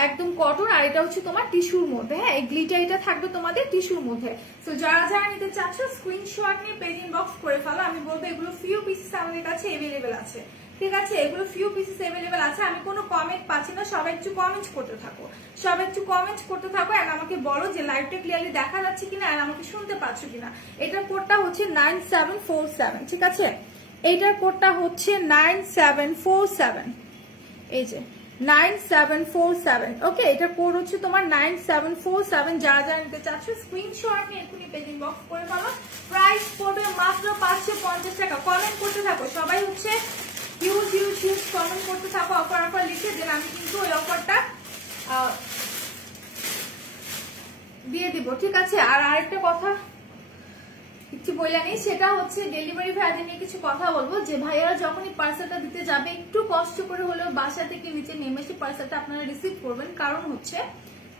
একদম কটন, আর এটা হচ্ছে তোমার টিস্যুর মধ্যে। হ্যাঁ, এই গ্লিটারটা থাকবে তোমাদের টিস্যুর মধ্যে। তো যারা যারা নিতে চাচ্ছ স্ক্রিনশট নিয়ে পেজ ইনবক্স করে ফেলো। আমি বলবো এগুলো ফিউ পিসেস আমাদের কাছে अवेलेबल আছে, ঠিক আছে? এগুলো ফিউ পিসেস अवेलेबल আছে। আমি কোনো কমেন্ট পাচ্ছি না, সবাই একটু কমেন্ট করতে থাকো, সবাই একটু কমেন্ট করতে থাকো। আর আমাকে বলো যে লাইভটা ক্লিয়ারলি দেখা যাচ্ছে কিনা, আর আমাকে শুনতে পাচ্ছ কিনা। এটার কোডটা হচ্ছে 9747, ঠিক আছে? এইটার কোডটা হচ্ছে 9747, এই যে 9747। ওকে, এটা কোড হচ্ছে তোমার 9747। যারা যারা নিতে চাচ্ছ স্ক্রিনশট নিয়ে এখনই পেজ ইনবক্স করে ফেলো। প্রাইস পড়বে মাত্র 550 টাকা। কমেন্ট করতে থাকো, সবাই হচ্ছে হিউজ হিউজ হিউজ কমেন্ট করতে থাকো, অফার অফার লিখে দেন। আমি কিন্তু ওই অফারটা দিয়ে দিব, ঠিক আছে? আর আরেকটা কথা কিছু বলে নেই, সেটা হচ্ছে ডেলিভারি ভাইদের নিয়ে কিছু কথা বলবো। যে ভাইয়ারা যখনই পার্সেলটা দিতে যাবে একটু কষ্ট করে হলেও বাসা থেকে নিচে নেমে এসে পার্সেলটা আপনারা রিসিভ করবেন। কারণ হচ্ছে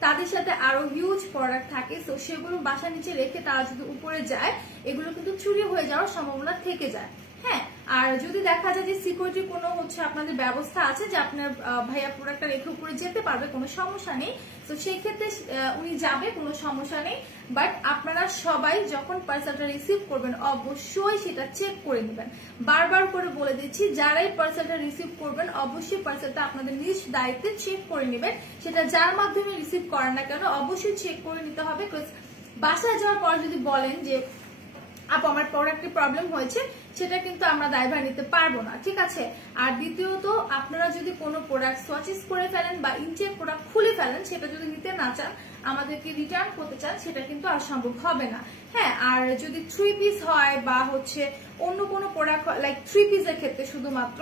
তাদের সাথে আরো হিউজ প্রোডাক্ট থাকে, তো সেগুলো বাসা নিচে রেখে তারা যদি উপরে যায় এগুলো কিন্তু চুরি হয়ে যাওয়ার সম্ভাবনা থেকে যায়। হ্যাঁ, আর যদি দেখা যায় যে সিকিউরিটি কোনো হচ্ছে আপনাদের ব্যবস্থা আছে যে আপনার ভাইয়া প্রোডাক্টটা রেখে উপরে যেতে পারবে, কোনো সমস্যা নেই, তো সেই ক্ষেত্রে উনি যাবে, কোনো সমস্যা নেই। বাট আপনারা সবাই যখন পার্সেলটা রিসিভ করবেন অবশ্যই সেটা চেক করে নেবেন। বারবার করে বলে দিচ্ছি, যারাই পার্সেলটা রিসিভ করবেন অবশ্যই পার্সেলটা আপনাদের নিজ দায়িত্বে চেক করে নেবেন। সেটা যার মাধ্যমে রিসিভ করেন না কেন অবশ্যই চেক করে নিতে হবে। বাসায় যাওয়ার পর যদি বলেন যে আপু আমার প্রোডাক্টে প্রবলেম হয়েছে, সেটা কিন্তু আমরা দায়ভার নিতে পারবো না, ঠিক আছে? আর দ্বিতীয়ত, আপনারা যদি কোনো প্রোডাক্ট সোয়াচেস করে ফেলেন বা ইনটেক প্রোডাক্ট খুলে ফেলেন, সেটা যদি নিতে না চান, আমাদেরকে রিটার্ন করতে চান, সেটা কিন্তু আর সম্ভব হবে না। হ্যাঁ, আর যদি 3 পিস হয় বা হচ্ছে অন্য কোনো প্রোডাক্ট লাইক 3 পিসের ক্ষেত্রে শুধুমাত্র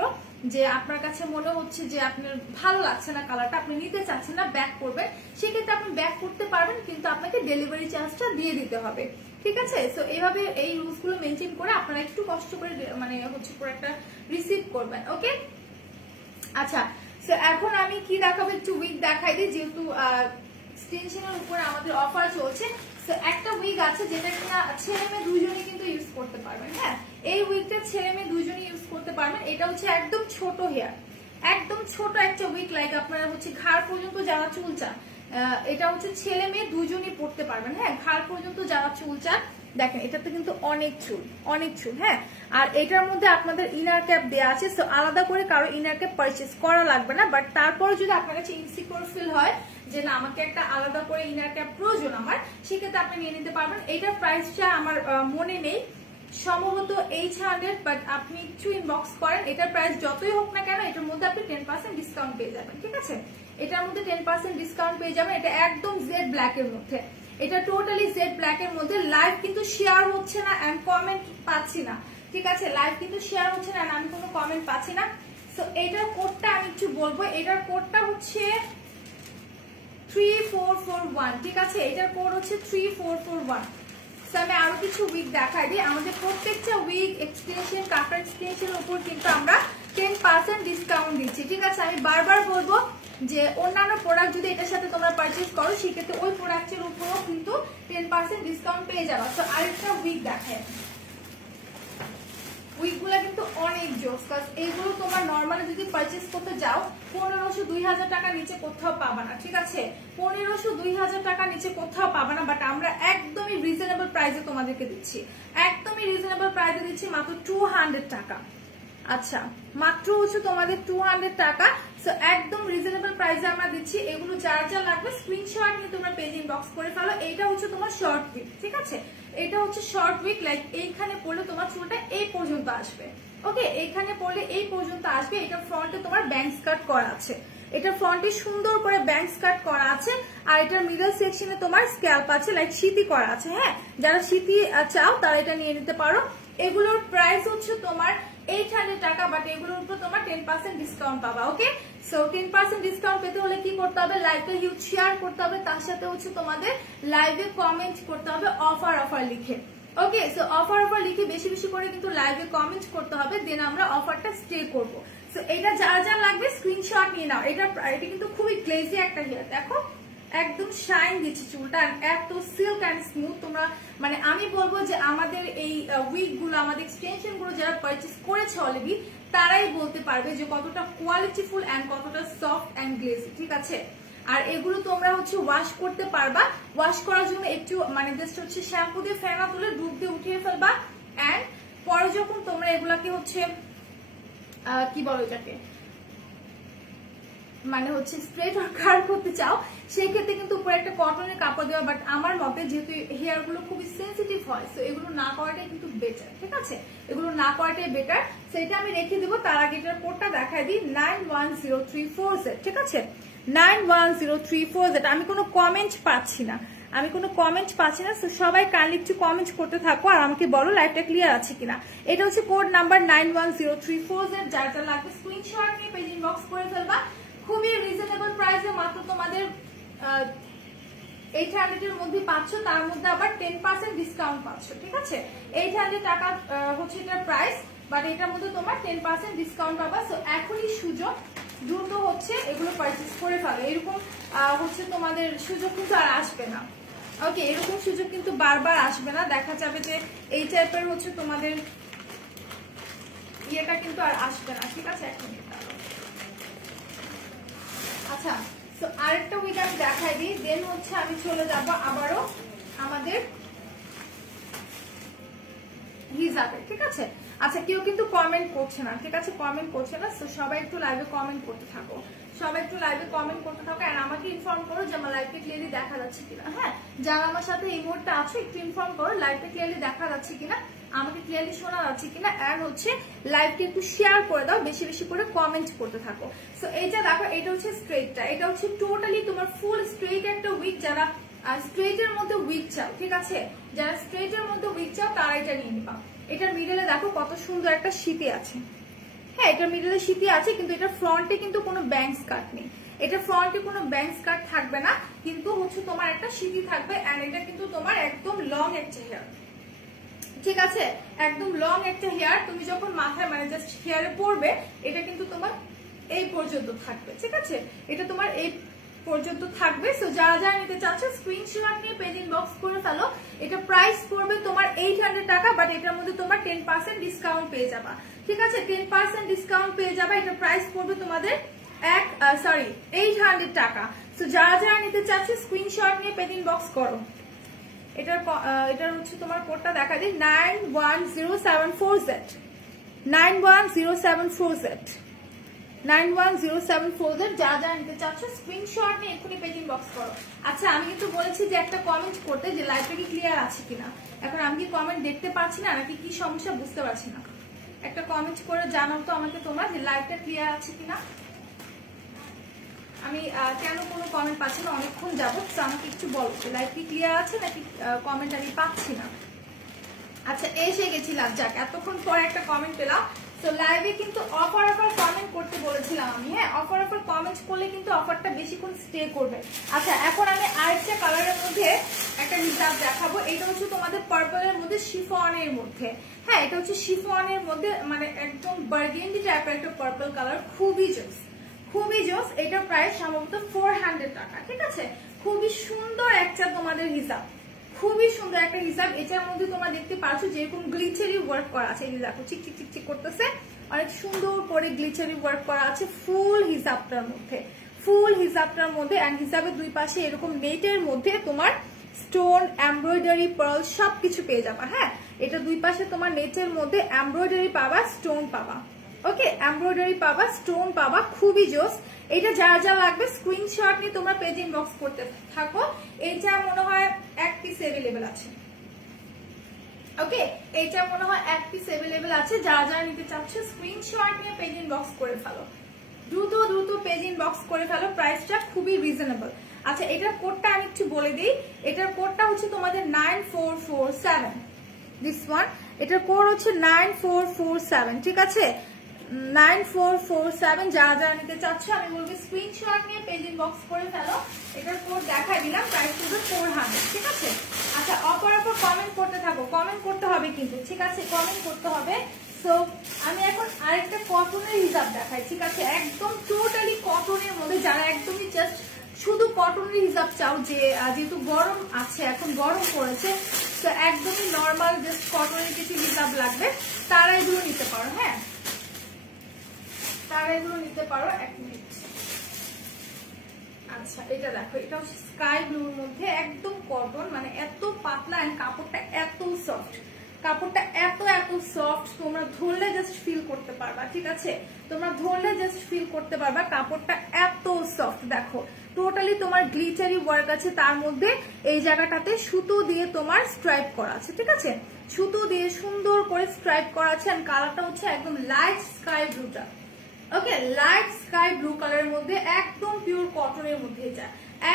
যে আপনার কাছে মনে হচ্ছে যে আপনার ভালো লাগছে না কালারটা, আপনি নিতে চাচ্ছেন না, ব্যাক করবেন, সেক্ষেত্রে আপনি ব্যাক করতে পারবেন, কিন্তু আপনাকে ডেলিভারি চার্জটা দিয়ে দিতে হবে, ঠিক আছে? সো এইভাবে এই রুলস গুলো মেনটেন করে আপনারা একটু কষ্ট করে মানে হচ্ছে প্রোডাক্টটা রিসিভ করবেন। ওকে, আচ্ছা, সো এখন আমি কি দেখাবো, একটু উইক দেখাই দিই, যেহেতু এক্সটেনশনের উপরে আমাদের অফার চলছে। সো একটা উইক আছে যেটা কিনা ছেলে মেয়ে দুজনেই কিন্তু ইউজ করতে পারবেন। হ্যাঁ, এই উইকটা ছেলে মেয়ে দুজনেই ইউজ করতে পারবেন। এটা হচ্ছে একদম ছোট হেয়ার, একদম ছোট একটা উইক, লাইক আপনারা হচ্ছে ঘাড় পর্যন্ত যারা চুল চান, এটা হচ্ছে ছেলে মেয়ে দুজনই পড়তে পারবেন। হ্যাঁ, ঘাড় পর্যন্ত যারা চুল চান, দেখেন এটাতে কিন্তু অনেক চুল, অনেক চুল। হ্যাঁ, আর এটার মধ্যে আপনাদের ইনার ক্যাপ দেওয়া আছে, সো আলাদা করে কারো ইনার ক্যাপ পারচেস করা লাগবে না। বাট তারপরে যদি আপনার কাছে ইনসিকিউর ফিল হয় যে না আমাকে একটা আলাদা করে ইনার ক্যাপ প্রয়োজন আমার, সেক্ষেত্রে আপনি নিয়ে নিতে পারবেন। এটার প্রাইসটা আমার মনে নেই, সম্ভবত 800, বাট আপনি একটু ইনবক্স করেন। এটার প্রাইস যতই হোক না কেন, এটার মধ্যে আপনি 10% ডিসকাউন্ট পেয়ে যাবেন, ঠিক আছে? এটার মধ্যে 10% ডিসকাউন্ট পেয়ে যাবেন। এটা একদম জেড ব্ল্যাক এর মধ্যে, এটা টোটালি জেড ব্ল্যাক এর মধ্যে। লাইভ কিন্তু শেয়ার হচ্ছে না এন্ড কমেন্ট পাচ্ছি না, ঠিক আছে? লাইভ কিন্তু শেয়ার হচ্ছে না, আমি কোনো কমেন্ট পাচ্ছি না। সো এটার কোডটা আমি একটু বলবো, এটার কোডটা হচ্ছে 3441, ঠিক আছে? এটার কোড হচ্ছে 3441। আমি আরো কিছু উইক দেখাই দিই। আমাদের প্রত্যেকটা উইক এক্সটেনশন, কাটার এক্সটেনশনের উপর কিন্তু আমরা 10% ডিসকাউন্ট দিচ্ছি, ঠিক আছে? আমি বারবার বলবো যে অন্যান্য প্রোডাক্ট যদি এটার সাথে তোমরা পারচেজ করো, সেক্ষেত্রে ওই প্রোডাক্টের উপরও কিন্তু 10% ডিসকাউন্ট পেয়ে যাবে। তো আরেকটা উইক দেখায়, উইকগুলো কিন্তু অনেক জোস, কারণ এইগুলো তোমার নর্মালি যদি পারচেজ করতে যাও 1500-2000 টাকা নিচে কোথাও পাবা না, ঠিক আছে? 1500-2000 টাকা নিচে কোথাও পাবা না। বাট আমরা একদমই রিজনেবল প্রাইসে তোমাদেরকে দিচ্ছি, একদমই রিজনেবল প্রাইসে দিচ্ছি, মাত্র 200 টাকা। আচ্ছা, মাত্র হচ্ছে তোমাদের 200 টাকা। সো একদম রিজনেবল প্রাইসে আমরা দিচ্ছি। এগুলো যার যা লাগবে স্ক্রিনশট নিয়ে তোমরা পেজ ইনবক্স করে ফেলো। এইটা হচ্ছে তোমার শর্ট উইক, ঠিক আছে? এটা হচ্ছে শর্ট উইক, লাইক এইখানে পড়লে তোমার চুলটা এই পর্যন্ত আসবে। ওকে, এইখানে পড়লে এই পর্যন্ত আসবে। এটা ফ্রন্টে তোমার ব্যাংক কাট করা আছে, এটা ফ্রন্টে সুন্দর করে ব্যাংক কাট করা আছে, আর এটার মিডল সেকশনে তোমার স্ক্যাল্প আছে, লাইক সিটি করা আছে। হ্যাঁ, যারা সিটি চাও তারা এটা নিয়ে নিতে পারো। এগুলোর প্রাইস হচ্ছে তোমার 800 টাকা, বাট এগুলোর উপর তোমার 10% ডিসকাউন্ট পাবা। ওকে, সো 10% ডিসকাউন্ট পেতে হলে কি করতে হবে, লাইভটা হিউজ শেয়ার করতে হবে, তার সাথে হচ্ছে তোমাদের লাইভে কমেন্ট করতে হবে অফার অফার লিখে। ওকে, সো অফার লিখে বেশি বেশি করে কিন্তু লাইভে কমেন্ট করতে হবে, দেন আমরা অফারটা স্টে করব। সো এটা যা লাগবে স্ক্রিনশট নিয়ে নাও। এটা কিন্তু খুবই গ্লেজি একটা হেয়ার, দেখো একদম শাইন দিচ্ছে চুলটা, এত সিল্ক অ্যান্ড স্মুথ। তোমরা মানে আমি বলবো যে আমাদের এই উইক গুলো, আমাদের এক্সটেনশন গুলো যারা পারচেস করেছে অলরেডি, তারাই বলতে পারবে যে কতটা কোয়ালিটিফুল অ্যান্ড কতটা সফট অ্যান্ড গ্লেজি, ঠিক আছে। আর এগুলো তোমরা হচ্ছে ওয়াশ করতে পারবা। ওয়াশ করার জন্য একটু মানে জাস্ট হচ্ছে শ্যাম্পু দিয়ে ফেনা তুলে দুধ দিয়ে উঠিয়ে ফেলবা, অ্যান্ড পরে যখন তোমরা এগুলাকে হচ্ছে কি বলো এটাকে মানে হচ্ছে স্ট্রেট আর কার্ল করতে চাও, সেই ক্ষেত্রে কিন্তু উপরে একটা কটনের কাপড় দেওয়া। বাট আমার মতে যেহেতু হেয়ার গুলো খুবই সেন্সিটিভ হয়, তো এগুলো না করাটাই কিন্তু বেটার, ঠিক আছে, এগুলো না করাটাই বেটার। সেটা আমি রেখে দেবো। তার আগে এটার কোডটা দেখাই দিই, 910340Z, ঠিক আছে, 910340Z। আমি কোনো কমেন্ট পাচ্ছি না, তো সবাই কাইন্ডলি একটু কমেন্ট করতে থাকো আর আমাকে বলো লাইভটা ক্লিয়ার আছে কিনা। এটা হচ্ছে কোড নাম্বার 910340Z। যার লাগবে স্ক্রিনশট নিয়ে পেজ ইনবক্স করে ফেলবা। খুবই রিজনেবল প্রাইসে, মাত্র তোমাদের 800 এর মধ্যে পাচ্ছ, তার মধ্যে আবার 10% ডিসকাউন্ট পাচ্ছ, ঠিক আছে। 800 টাকা হচ্ছে এটার প্রাইস, বাট এটার মধ্যে তোমার 10% ডিসকাউন্ট পাবা। সো এখনই সুযোগ, দ্রুত হচ্ছে এগুলো পারচেজ করে ফেলো। এরকম হচ্ছে তোমাদের সুযোগ কিন্তু আর আসবে না। ওকে, এরকম সুযোগ কিন্তু বারবার আসবে না। দেখা যাবে যে এই টাইপের হচ্ছে তোমাদের ইয়েটা কিন্তু আর আসবে না, ঠিক আছে। এখন আচ্ছা, তো আরেকটা উইক আমি দেখাই দিই, দেন হচ্ছে আমি চলে যাব আবারও আমাদের হিজাবে, ঠিক আছে। আচ্ছা, কেউ কিন্তু কমেন্ট করছে না, ঠিক আছে, কমেন্ট করছে না। তো সবাই একটু লাইভে কমেন্ট করতে থাকো, আর আমাকে ইনফর্ম করো যে আমার লাইভটা ক্লিয়ারলি দেখা যাচ্ছে কিনা। হ্যাঁ, যারা আমার সাথে এই মুহূর্তে আছো একটু ইনফর্ম করো লাইভটা ক্লিয়ারলি দেখা যাচ্ছে কিনা, আমাকে ক্লিয়ারলি শোনা যাচ্ছে কিনা। আর হচ্ছে লাইভটা একটু শেয়ার করে দাও, বেশি বেশি করে কমেন্ট করতে থাকো। সো এইটা দেখো, এটা হচ্ছে স্ট্রেটটা, এটা হচ্ছে টোটালি তোমার ফুল স্ট্রেট একটা উইক। যারা স্ট্রেটের মধ্যে উইক চাও, ঠিক আছে, যারা স্ট্রেটের মধ্যে উইক চাও তারা এটা নিয়ে নিবা। এটার মিডলে দেখো কত সুন্দর একটা শীতে আছে। হ্যাঁ, এটার মিডলে শীতে আছে, কিন্তু এটা ফ্রন্টে কিন্তু কোনো ব্যাংকস কাট নেই। এটা ফ্রন্টে কোনো ব্যাংকস কাট থাকবে না, কিন্তু হচ্ছে তোমার একটা শীতে থাকবে। এন্ড এটা কিন্তু তোমার একদম লং একটা হেয়ার, ঠিক আছে, একদম লং একটা হেয়ার। তুমি যখন মাথায় মানে জাস্ট হেয়ারে পড়বে, এটা কিন্তু তোমার এই পর্যন্ত থাকবে, ঠিক আছে, এটা তোমার এই পর্যন্ত থাকবে। সো যারা নিতে চাচ্ছ স্ক্রিনশট নিয়ে পেজ ইনবক্স করে ফেলো। এটা প্রাইস পড়বে তোমার 800 টাকা, বাট এটার মধ্যে তোমার 10% ডিসকাউন্ট পেয়ে যাবা, ঠিক আছে, 10% ডিসকাউন্ট পেয়ে যাবা। এটা প্রাইস পড়বে তোমাদের 800 টাকা। সো যারা নিতে চাচ্ছ স্ক্রিনশট নিয়ে পেজ ইনবক্স করো। এটার হচ্ছে তোমার কোডটা দেখা দিই, 910740Z, 910740Z, 910740Z। যারা নিতে চাচ্ছ স্ক্রিনশট নিয়ে এক্ষুনি পেজ ইনবক্স করো। আচ্ছা, আমি কিন্তু বলেছি যে একটা কমেন্ট করতে, যে লাইভটা কি ক্লিয়ার আছে কিনা। এখন আমি কি কমেন্ট দেখতে পাচ্ছি না, নাকি কি সমস্যা বুঝতে পারছি না। একটা কমেন্ট করে জানাও তো আমাকে তোমরা যে লাইভটা ক্লিয়ার আছে কিনা। আমি কেন কোনো কমেন্ট পাচ্ছি না অনেকক্ষণ যাবত, তো আমাকে একটু বলো লাইভ কি ক্লিয়ার আছে নাকি কমেন্ট আমি পাচ্ছি না। আচ্ছা, এসে গেছিলাম, যাক এতক্ষণ পরে একটা কমেন্ট পেলাম। তো লাইভে কিন্তু অফার কমেন্ট করতে বলেছিলাম আমি। হ্যাঁ, অফার কমেন্ট করলে কিন্তু অফারটা বেশিক্ষণ স্টে করবে। আচ্ছা, এখন আমি আরেকটা কালারের মধ্যে একটা হিজাব দেখাবো। এটা হচ্ছে তোমাদের পার্পলের মধ্যে, শিফনের মধ্যে। হ্যাঁ, এটা হচ্ছে শিফনের মধ্যে, মানে একদম বার্গেন্ডি টাইপের একটা পার্পল কালার, খুবই জোস। এটা প্রাইস সম্ভবত 400 টাকা, ঠিক আছে। খুবই সুন্দর একটা তোমাদের হিজাব, খুবই সুন্দর একটা হিসাব। এটার মধ্যে তোমরা দেখতে পাচ্ছ যেরকম গ্লিচারি ওয়ার্ক করা আছে, এই দেখো চিক করতেছে, অনেক সুন্দর করে গ্লিচারি ওয়ার্ক করা আছে ফুল হিসাবটার মধ্যে। এন্ড হিসাবের দুই পাশে এরকম নেটের মধ্যে তোমার স্টোন, এমব্রয়ডারি, পার্ল সবকিছু পেয়ে যাবা। হ্যাঁ, এটা দুই পাশে তোমার নেটের মধ্যে এমব্রয়ডারি পাবা, স্টোন পাবা। ওকে, এমব্রয়ডারি পাবা, স্টোন পাবা, খুবই জোস। এটা যা লাগবে স্ক্রিনশট নিয়ে তোমরা পেজ ইনবক্স করতে থাকো। এইটা মনে হয় এক পিস अवेलेबल আছে। ওকে, এইটা মনে হয় এক পিস अवेलेबल আছে। যারা নিতে চাচ্ছ স্ক্রিনশট নিয়ে পেজ ইনবক্স করে ফেলো, দ্রুত পেজ ইনবক্স করে ফেলো। প্রাইসটা খুবই রিজনেবল। আচ্ছা, এটার কোডটা আমি একটু বলে দিই। এটার কোডটা হচ্ছে তোমাদের 9447, দিস ওয়ান। এটার কোড হচ্ছে 9447, ঠিক আছে, 9447 যারা যারা নিতে চাচ্ছ আমি বলবো স্ক্রিনশট নিয়ে পেজ ইনবক্স করে ফেলো। এটার কোড দেখাই দিলাম, প্রাইস কিন্তু 400, ঠিক আছে। আচ্ছা অপর কমেন্ট করতে থাকো, কমেন্ট করতে হবে কিন্তু, ঠিক আছে, কমেন্ট করতে হবে। সো আমি এখন আরেকটা কটনের হিজাব দেখাই, ঠিক আছে, একদম টোটালি কটনের মধ্যে, যারা একদমই জাস্ট শুধু কটনের হিজাব চাও, যে যেহেতু গরম আছে, এখন গরম পড়েছে, তো একদমই নর্মাল জাস্ট কটনের কিছু হিজাব লাগবে, তারা এগুলো নিতে পারো। হ্যাঁ তারা এগুলো নিতে পারো। 1 মিনিট। আচ্ছা এটা দেখো, এটা হচ্ছে স্কাই ব্লুর মধ্যে, একদম কটন, মানে এত পাতলা, এন্ড কাপড়টা এত সফট, কাপড়টা এত সফট, তোমরা ধরলে জাস্ট ফিল করতে পারবা, ঠিক আছে, তোমরা ধরলে জাস্ট ফিল করতে পারবা, কাপড়টা এত সফট। দেখো টোটালি তোমার গ্লিটারি ওয়ার্ক আছে, তার মধ্যে এই জায়গাটাতে সুতো দিয়ে তোমার স্ট্রাইপ করা আছে, ঠিক আছে, সুতো দিয়ে সুন্দর করে স্ট্রাইপ করা আছে। এন্ড কালারটা হচ্ছে একদম লাইট স্কাই ব্লুটা, ওকে, লাইট স্কাই ব্লু কালারের মধ্যে, একদম পিওর কটনের মধ্যে, এটা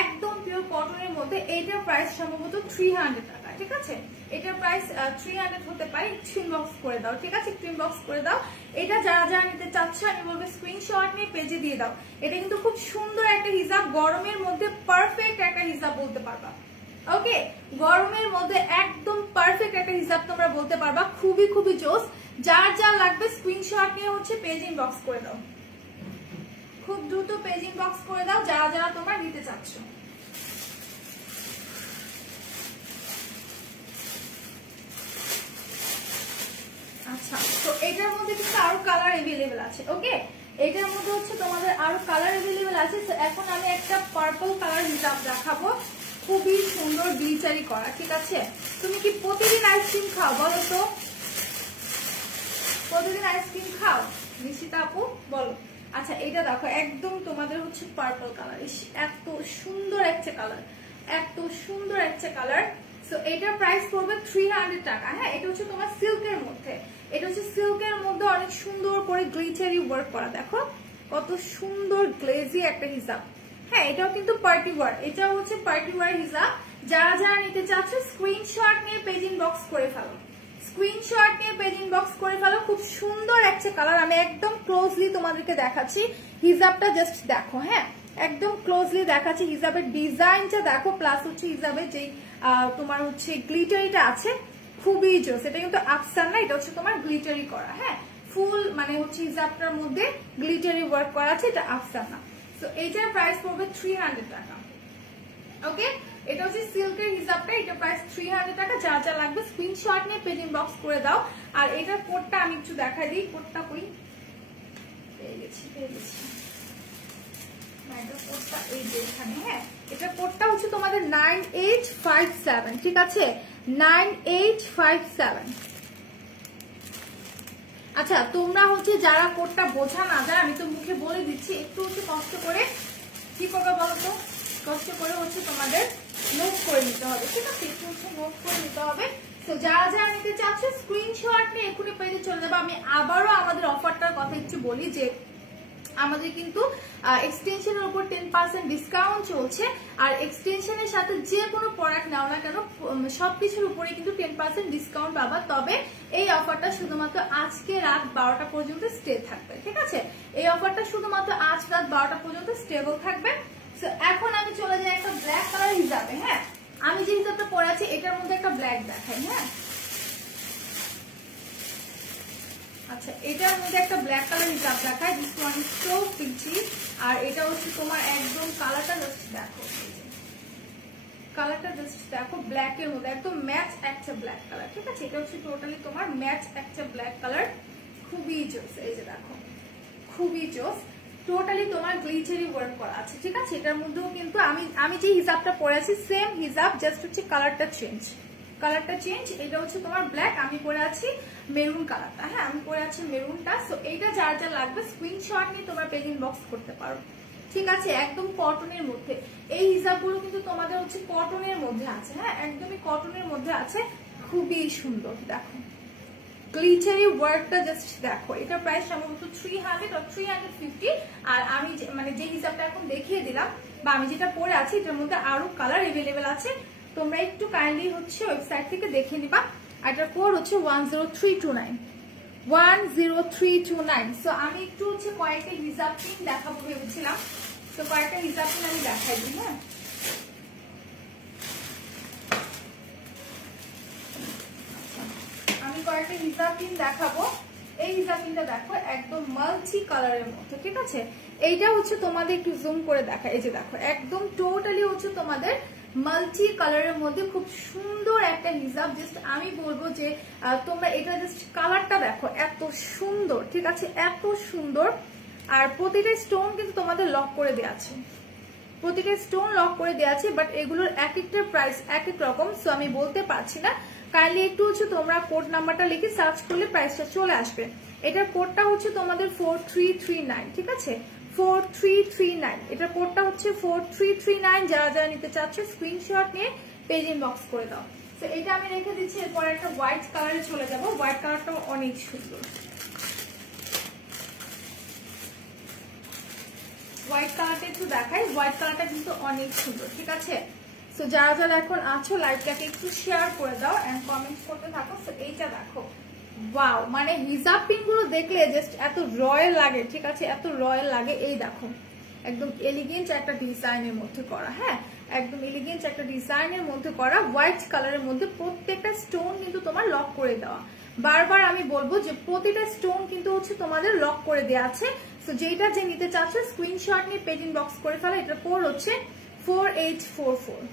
একদম পিওর কটনের মধ্যে। এটার প্রাইস সম্ভবত 300 টাকা, ঠিক আছে, এটার প্রাইস 300 হতে পারে। ইনবক্স করে দাও, ঠিক আছে, ইনবক্স করে দাও। এটা যারা যারা নিতে চাচ্ছ আমি বলবো স্ক্রিনশট নিয়ে পেজে দিয়ে দাও। এটা কিন্তু খুব সুন্দর একটা হিজাব, গরমের মধ্যে পারফেক্ট একটা হিজাব বলতে পারবা, ওকে, গরমের মধ্যে একদম পারফেক্ট একটা হিসাব তোমরা বলতে পারবা, খুবই খুবই জোস। যার যা লাগবে স্ক্রিনশট নিয়ে হচ্ছে পেজ ইনবক্স করে দাও, খুব দ্রুত পেজ ইনবক্স করে দাও যারা যারা তোমরা নিতে চাচ্ছ। আচ্ছা তো এটার মধ্যে কিন্তু আরো কালার এভেলেবেল আছে, ওকে, এটার মধ্যে হচ্ছে তোমাদের আরো কালার এভেলেবেল আছে। এখন আমি একটা পার্পল কালার হিসাব দেখাবো, খুবই সুন্দর গ্লিটারি করা, ঠিক আছে। তুমি কি প্রতিদিন আইসক্রিম খাও বলো তো? প্রতিদিন আইসক্রিম খাও নিশিতা আপু, বলো। আচ্ছা এটা দেখো, একদম তোমাদের হচ্ছে পার্পল কালার, এত সুন্দর একটা কালার, এত সুন্দর একটা কালার। সো এটার প্রাইস পড়বে 300 টাকা। হ্যাঁ এটা হচ্ছে তোমার সিল্কের মধ্যে, এটা হচ্ছে সিল্কের মধ্যে অনেক সুন্দর করে গ্লিটারি ওয়ার্ক করা, দেখো কত সুন্দর গ্লেজি একটা হিসাব। হ্যাঁ এটাও কিন্তু পার্টি ওয়ার, এটাও হচ্ছে পার্টি ওয়ার হিসাব। যারা যারা নিতে চাচ্ছ স্ক্রিনশট নিয়ে পেজ ইনবক্স করে ফেলো, স্ক্রিনশট নিয়ে পেজ ইনবক্স করে ফেলো। খুব সুন্দর একটা কালার, আমি একদম ক্লোজলি তোমাদেরকে দেখাচ্ছি হিজাবটা, জাস্ট দেখো। হ্যাঁ একদম ক্লোজলি দেখাচ্ছি, হিজাবের ডিজাইনটা দেখো, প্লাস হচ্ছে হিজাবের যে তোমার হচ্ছে গ্লিটারিটা আছে, খুবই জোস। এটা কিন্তু আফসান না, এটা হচ্ছে তোমার গ্লিটারি করা, হ্যাঁ ফুল মানে হচ্ছে হিজাবটার মধ্যে গ্লিটারি ওয়ার্ক করা আছে, এটা আফসান না। তো এটার প্রাইস পড়বে 300 টাকা, ওকে, এটা হচ্ছে সিল্কের হিসাবটা, এটা প্রাইস 300 টাকা। যা যা লাগবে স্ক্রিনশট নিয়ে পেজ ইনবক্স করে দাও। আর এটার কোডটা আমি একটু দেখাই দিই, কোডটা কই, পেয়ে গেছি এটার কোডটা এই যে এখানে। হ্যাঁ এটার কোডটা হচ্ছে তোমাদের 9857, ঠিক আছে, 9857। আচ্ছা তোমরা হচ্ছে যারা কোডটা বোঝা না যায়, আমি তো মুখে বলে দিচ্ছি, একটু হচ্ছে কষ্ট করে কি করবে বলো তো, কষ্ট করে হচ্ছে তোমাদের নোট করে নিতে হবে, ঠিক আছে, একটু হচ্ছে নোট করে নিতে হবে। তো যারা যারা নিতে চাচ্ছ স্ক্রিনশট নিয়ে এক্ষুনি পেজে চলে যাবে। আমি আবারও আমাদের অফারটার কথা একটু বলি, যে আমাদের কিন্তু এক্সটেনশনের উপর 10% ডিসকাউন্ট চলছে, আর এক্সটেনশনের সাথে যে কোনো প্রোডাক্ট নাও না কেন সবকিছুর উপরে কিন্তু 10% ডিসকাউন্ট পাবা। তবে এই অফারটা শুধুমাত্র আজকে রাত 12টা পর্যন্ত স্টে থাকবে, ঠিক আছে, এই অফারটা শুধুমাত্র আজ রাত 12টা পর্যন্ত স্টেবল থাকবে। সো এখন আমি চলে যাই একটা ব্ল্যাক কালার হিসাবে। হ্যাঁ আমি যে হিসাবটা পরে আছি এটার মধ্যে একটা ব্ল্যাক দেখাই। হ্যাঁ আচ্ছা এটার মধ্যে একটা ব্ল্যাক কালার হিসাব দেখায়, this one is so pretty. আর এটা হচ্ছে তোমার একদম কালারটা জাস্ট দেখো, কালারটা জাস্ট দেখো, ব্ল্যাক এর মধ্যে একদম ম্যাচ একটা ব্ল্যাক কালার, ঠিক আছে, এটা হচ্ছে টোটালি তোমার ম্যাচ একটা ব্ল্যাক কালার, খুবই জোস। এই যে দেখো খুবই জোস, টোটালি তোমার গ্লিটারি ওয়ার্ক করা আছে, ঠিক আছে। এটার মধ্যেও কিন্তু আমি যে হিসাবটা পরে আছি সেম হিসাব, জাস্ট হচ্ছে কালারটা চেঞ্জ, কালারটা চেঞ্জ। এটা হচ্ছে তোমার ব্ল্যাক, আমি পরে আছি মেরুন কালারটা। হ্যাঁ আমি পরে আছি মেরুনটা। সো এইটা যার যা লাগবে স্ক্রিনশট নিয়ে তোমরা পেজ ইনবক্স করতে পারো, ঠিক আছে, একদম কটনের মধ্যে। এই হিসাবগুলো কিন্তু তোমাদের হচ্ছে কটনের মধ্যে আছে, হ্যাঁ একদমই কটনের মধ্যে আছে, খুবই সুন্দর। দেখো গ্লিটারি ওয়ার্কটা জাস্ট দেখো, এটা প্রাইস সম্ভবত 300 or 350। আর আমি মানে যে হিসাবটা এখন দেখিয়ে দিলাম বা আমি যেটা পরে আছি এটার মধ্যে আরো কালার এভেলেবেল আছে, তোমরা একটু কাইন্ডলি হচ্ছে ওয়েবসাইট থেকে দেখে নিবা। আর এটার কোড হচ্ছে 10329, 10329। সো আমি একটু হচ্ছে কয়েকটা হিজাব পিন দেখাবো ভেবেছিলাম, তো কয়েকটা হিজাব পিন আমি দেখাই দিই। হ্যাঁ, আমি কয়েকটা হিজাব পিন দেখাবো। এই হিজাব পিনটা দেখো একদম মাল্টি কালারের মধ্যে, ঠিক আছে। এইটা হচ্ছে তোমাদের একটু জুম করে দেখা, এই যে দেখো একদম টোটালি হচ্ছে তোমাদের মাল্টি কালারের মধ্যে খুব সুন্দর একটা হিজাব। জাস্ট আমি বলবো যে তোমরা এটা জাস্ট কালারটা দেখো এত সুন্দর, ঠিক আছে, এত সুন্দর। আর প্রতিটা স্টোন কিন্তু তোমাদের লক করে দেওয়া আছে, প্রতিটা স্টোন লক করে দেওয়া আছে, বাট এগুলোর এক একটা প্রাইস এক এক রকম, সো আমি বলতে পারছি না। কাইন্ডলি একটু হচ্ছে তোমরা কোড নাম্বারটা লিখে সার্চ করলে প্রাইসটা চলে আসবে। এটার কোডটা হচ্ছে তোমাদের 4339, ঠিক আছে, 4339। এটার কোডটা হচ্ছে 4339। যারা যারা নিতে চাচ্ছে স্ক্রিনশট নিয়ে পেজ ইনবক্স করে দাও। তো এটা আমি রেখে দিচ্ছি। এরপর একটা হোয়াইট কালারে চলে যাব। হোয়াইট কালারটাও অনেক সুন্দর, হোয়াইট কালারটা একটু দেখাই। হোয়াইট কালারটা কিন্তু অনেক সুন্দর, ঠিক আছে। সো যারা যারা এখন আছো লাইভটাকে একটু শেয়ার করে দাও এন্ড কমেন্ট করতে থাকো। সো এইটা দেখো, ওয়াও, মানে হিজাব পিন গুলো দেখলে জাস্ট এত রয়্যাল লাগে, ঠিক আছে, এত রয়্যাল লাগে। এই দেখো একদম এলিগেন্ট একটা ডিজাইনের মধ্যে করা, হ্যাঁ, একদম এলিগেন্ট একটা ডিজাইনের মধ্যে করা, হোয়াইট কালারের মধ্যে প্রত্যেকটা স্টোন কিন্তু তোমার লক করে দেওয়া। বারবার আমি বলবো যে প্রতিটা স্টোন কিন্তু হচ্ছে তোমাদের লক করে দেওয়া আছে। সো যেটা যে নিতে চাচ্ছ স্ক্রিনশট নিয়ে পেজ ইনবক্স করে ফেলো। এটার কোড হচ্ছে 4844,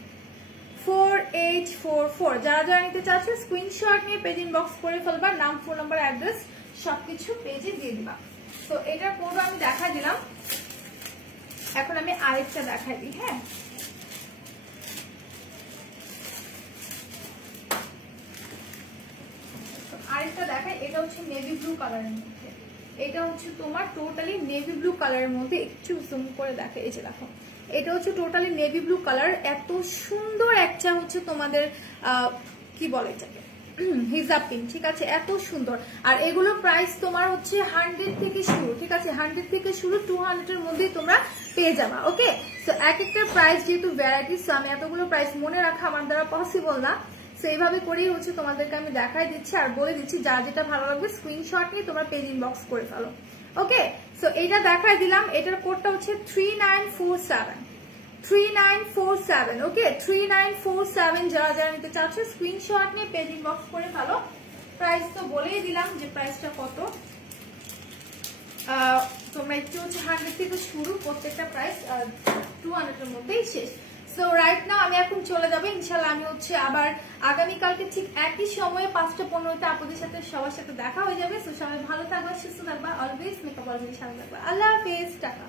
4844। যারা যারা নিতে চাচ্ছ স্ক্রিনশট নিয়ে পেজ ইনবক্স করে ফেলবা, নাম, ফোন নাম্বার, অ্যাড্রেস সবকিছু পেজে দিয়ে দিবা। তো এটার কোড আমি দেখা দিলাম। এখন আমি আরেকটা দেখাই দিই। হ্যাঁ, আরেকটা দেখাই। এটা হচ্ছে নেভি ব্লু কালারের মধ্যে, এটা হচ্ছে তোমার টোটালি নেভি ব্লু কালারের মধ্যে। একটু জুম করে দেখে, এই যে দেখো এটা হচ্ছে টোটালি নেভি ব্লু কালার। এত সুন্দর একটা হচ্ছে তোমাদের কি বলে এটাকে, হিজাব পিন, ঠিক আছে, এত সুন্দর। আর এগুলোর প্রাইস তোমার হচ্ছে 100 থেকে শুরু, ঠিক আছে, 100 থেকে শুরু, 200 এর মধ্যেই তোমরা পেয়ে যাবা। ওকে, সো এক একটা প্রাইস যেহেতু ভ্যারাইটিস, আমি এতগুলো প্রাইস মনে রাখা আমার দ্বারা পসিবল না। সো এইভাবে করেই হচ্ছে তোমাদেরকে আমি দেখাই দিচ্ছি আর বলে দিচ্ছি যা যেটা ভালো লাগবে স্ক্রিনশট নিয়ে তোমরা পেজ ইনবক্স করে ফেলো। ওকে, সো এটা দেখাই দিলাম। এটার কোডটা হচ্ছে 3947, 3947। ওকে, 3947। যারা যারা নিতে চাচ্ছ স্ক্রিনশট নিয়ে পেজ ইনবক্স করে ফেলো। প্রাইস তো বলেই দিলাম যে প্রাইসটা কত। তোমরা একটু হচ্ছে 100 থেকে শুরু, প্রত্যেকটা প্রাইস 200 এর মধ্যেই শেষ। সো রাইট নাও আমি এখন চলে যাবো ইনশাল্লাহ। আমি হচ্ছে আবার আগামীকালকে ঠিক একই সময়ে 5:15 আপনাদের সাথে সবার সাথে দেখা হয়ে যাবে। সো সবাই ভালো থাকবা, সুস্থ থাকবা, অলওয়েজ মেকআপ অলওয়েজ সাথে থাকবা। আল্লাহ হাফেজ, টাটা।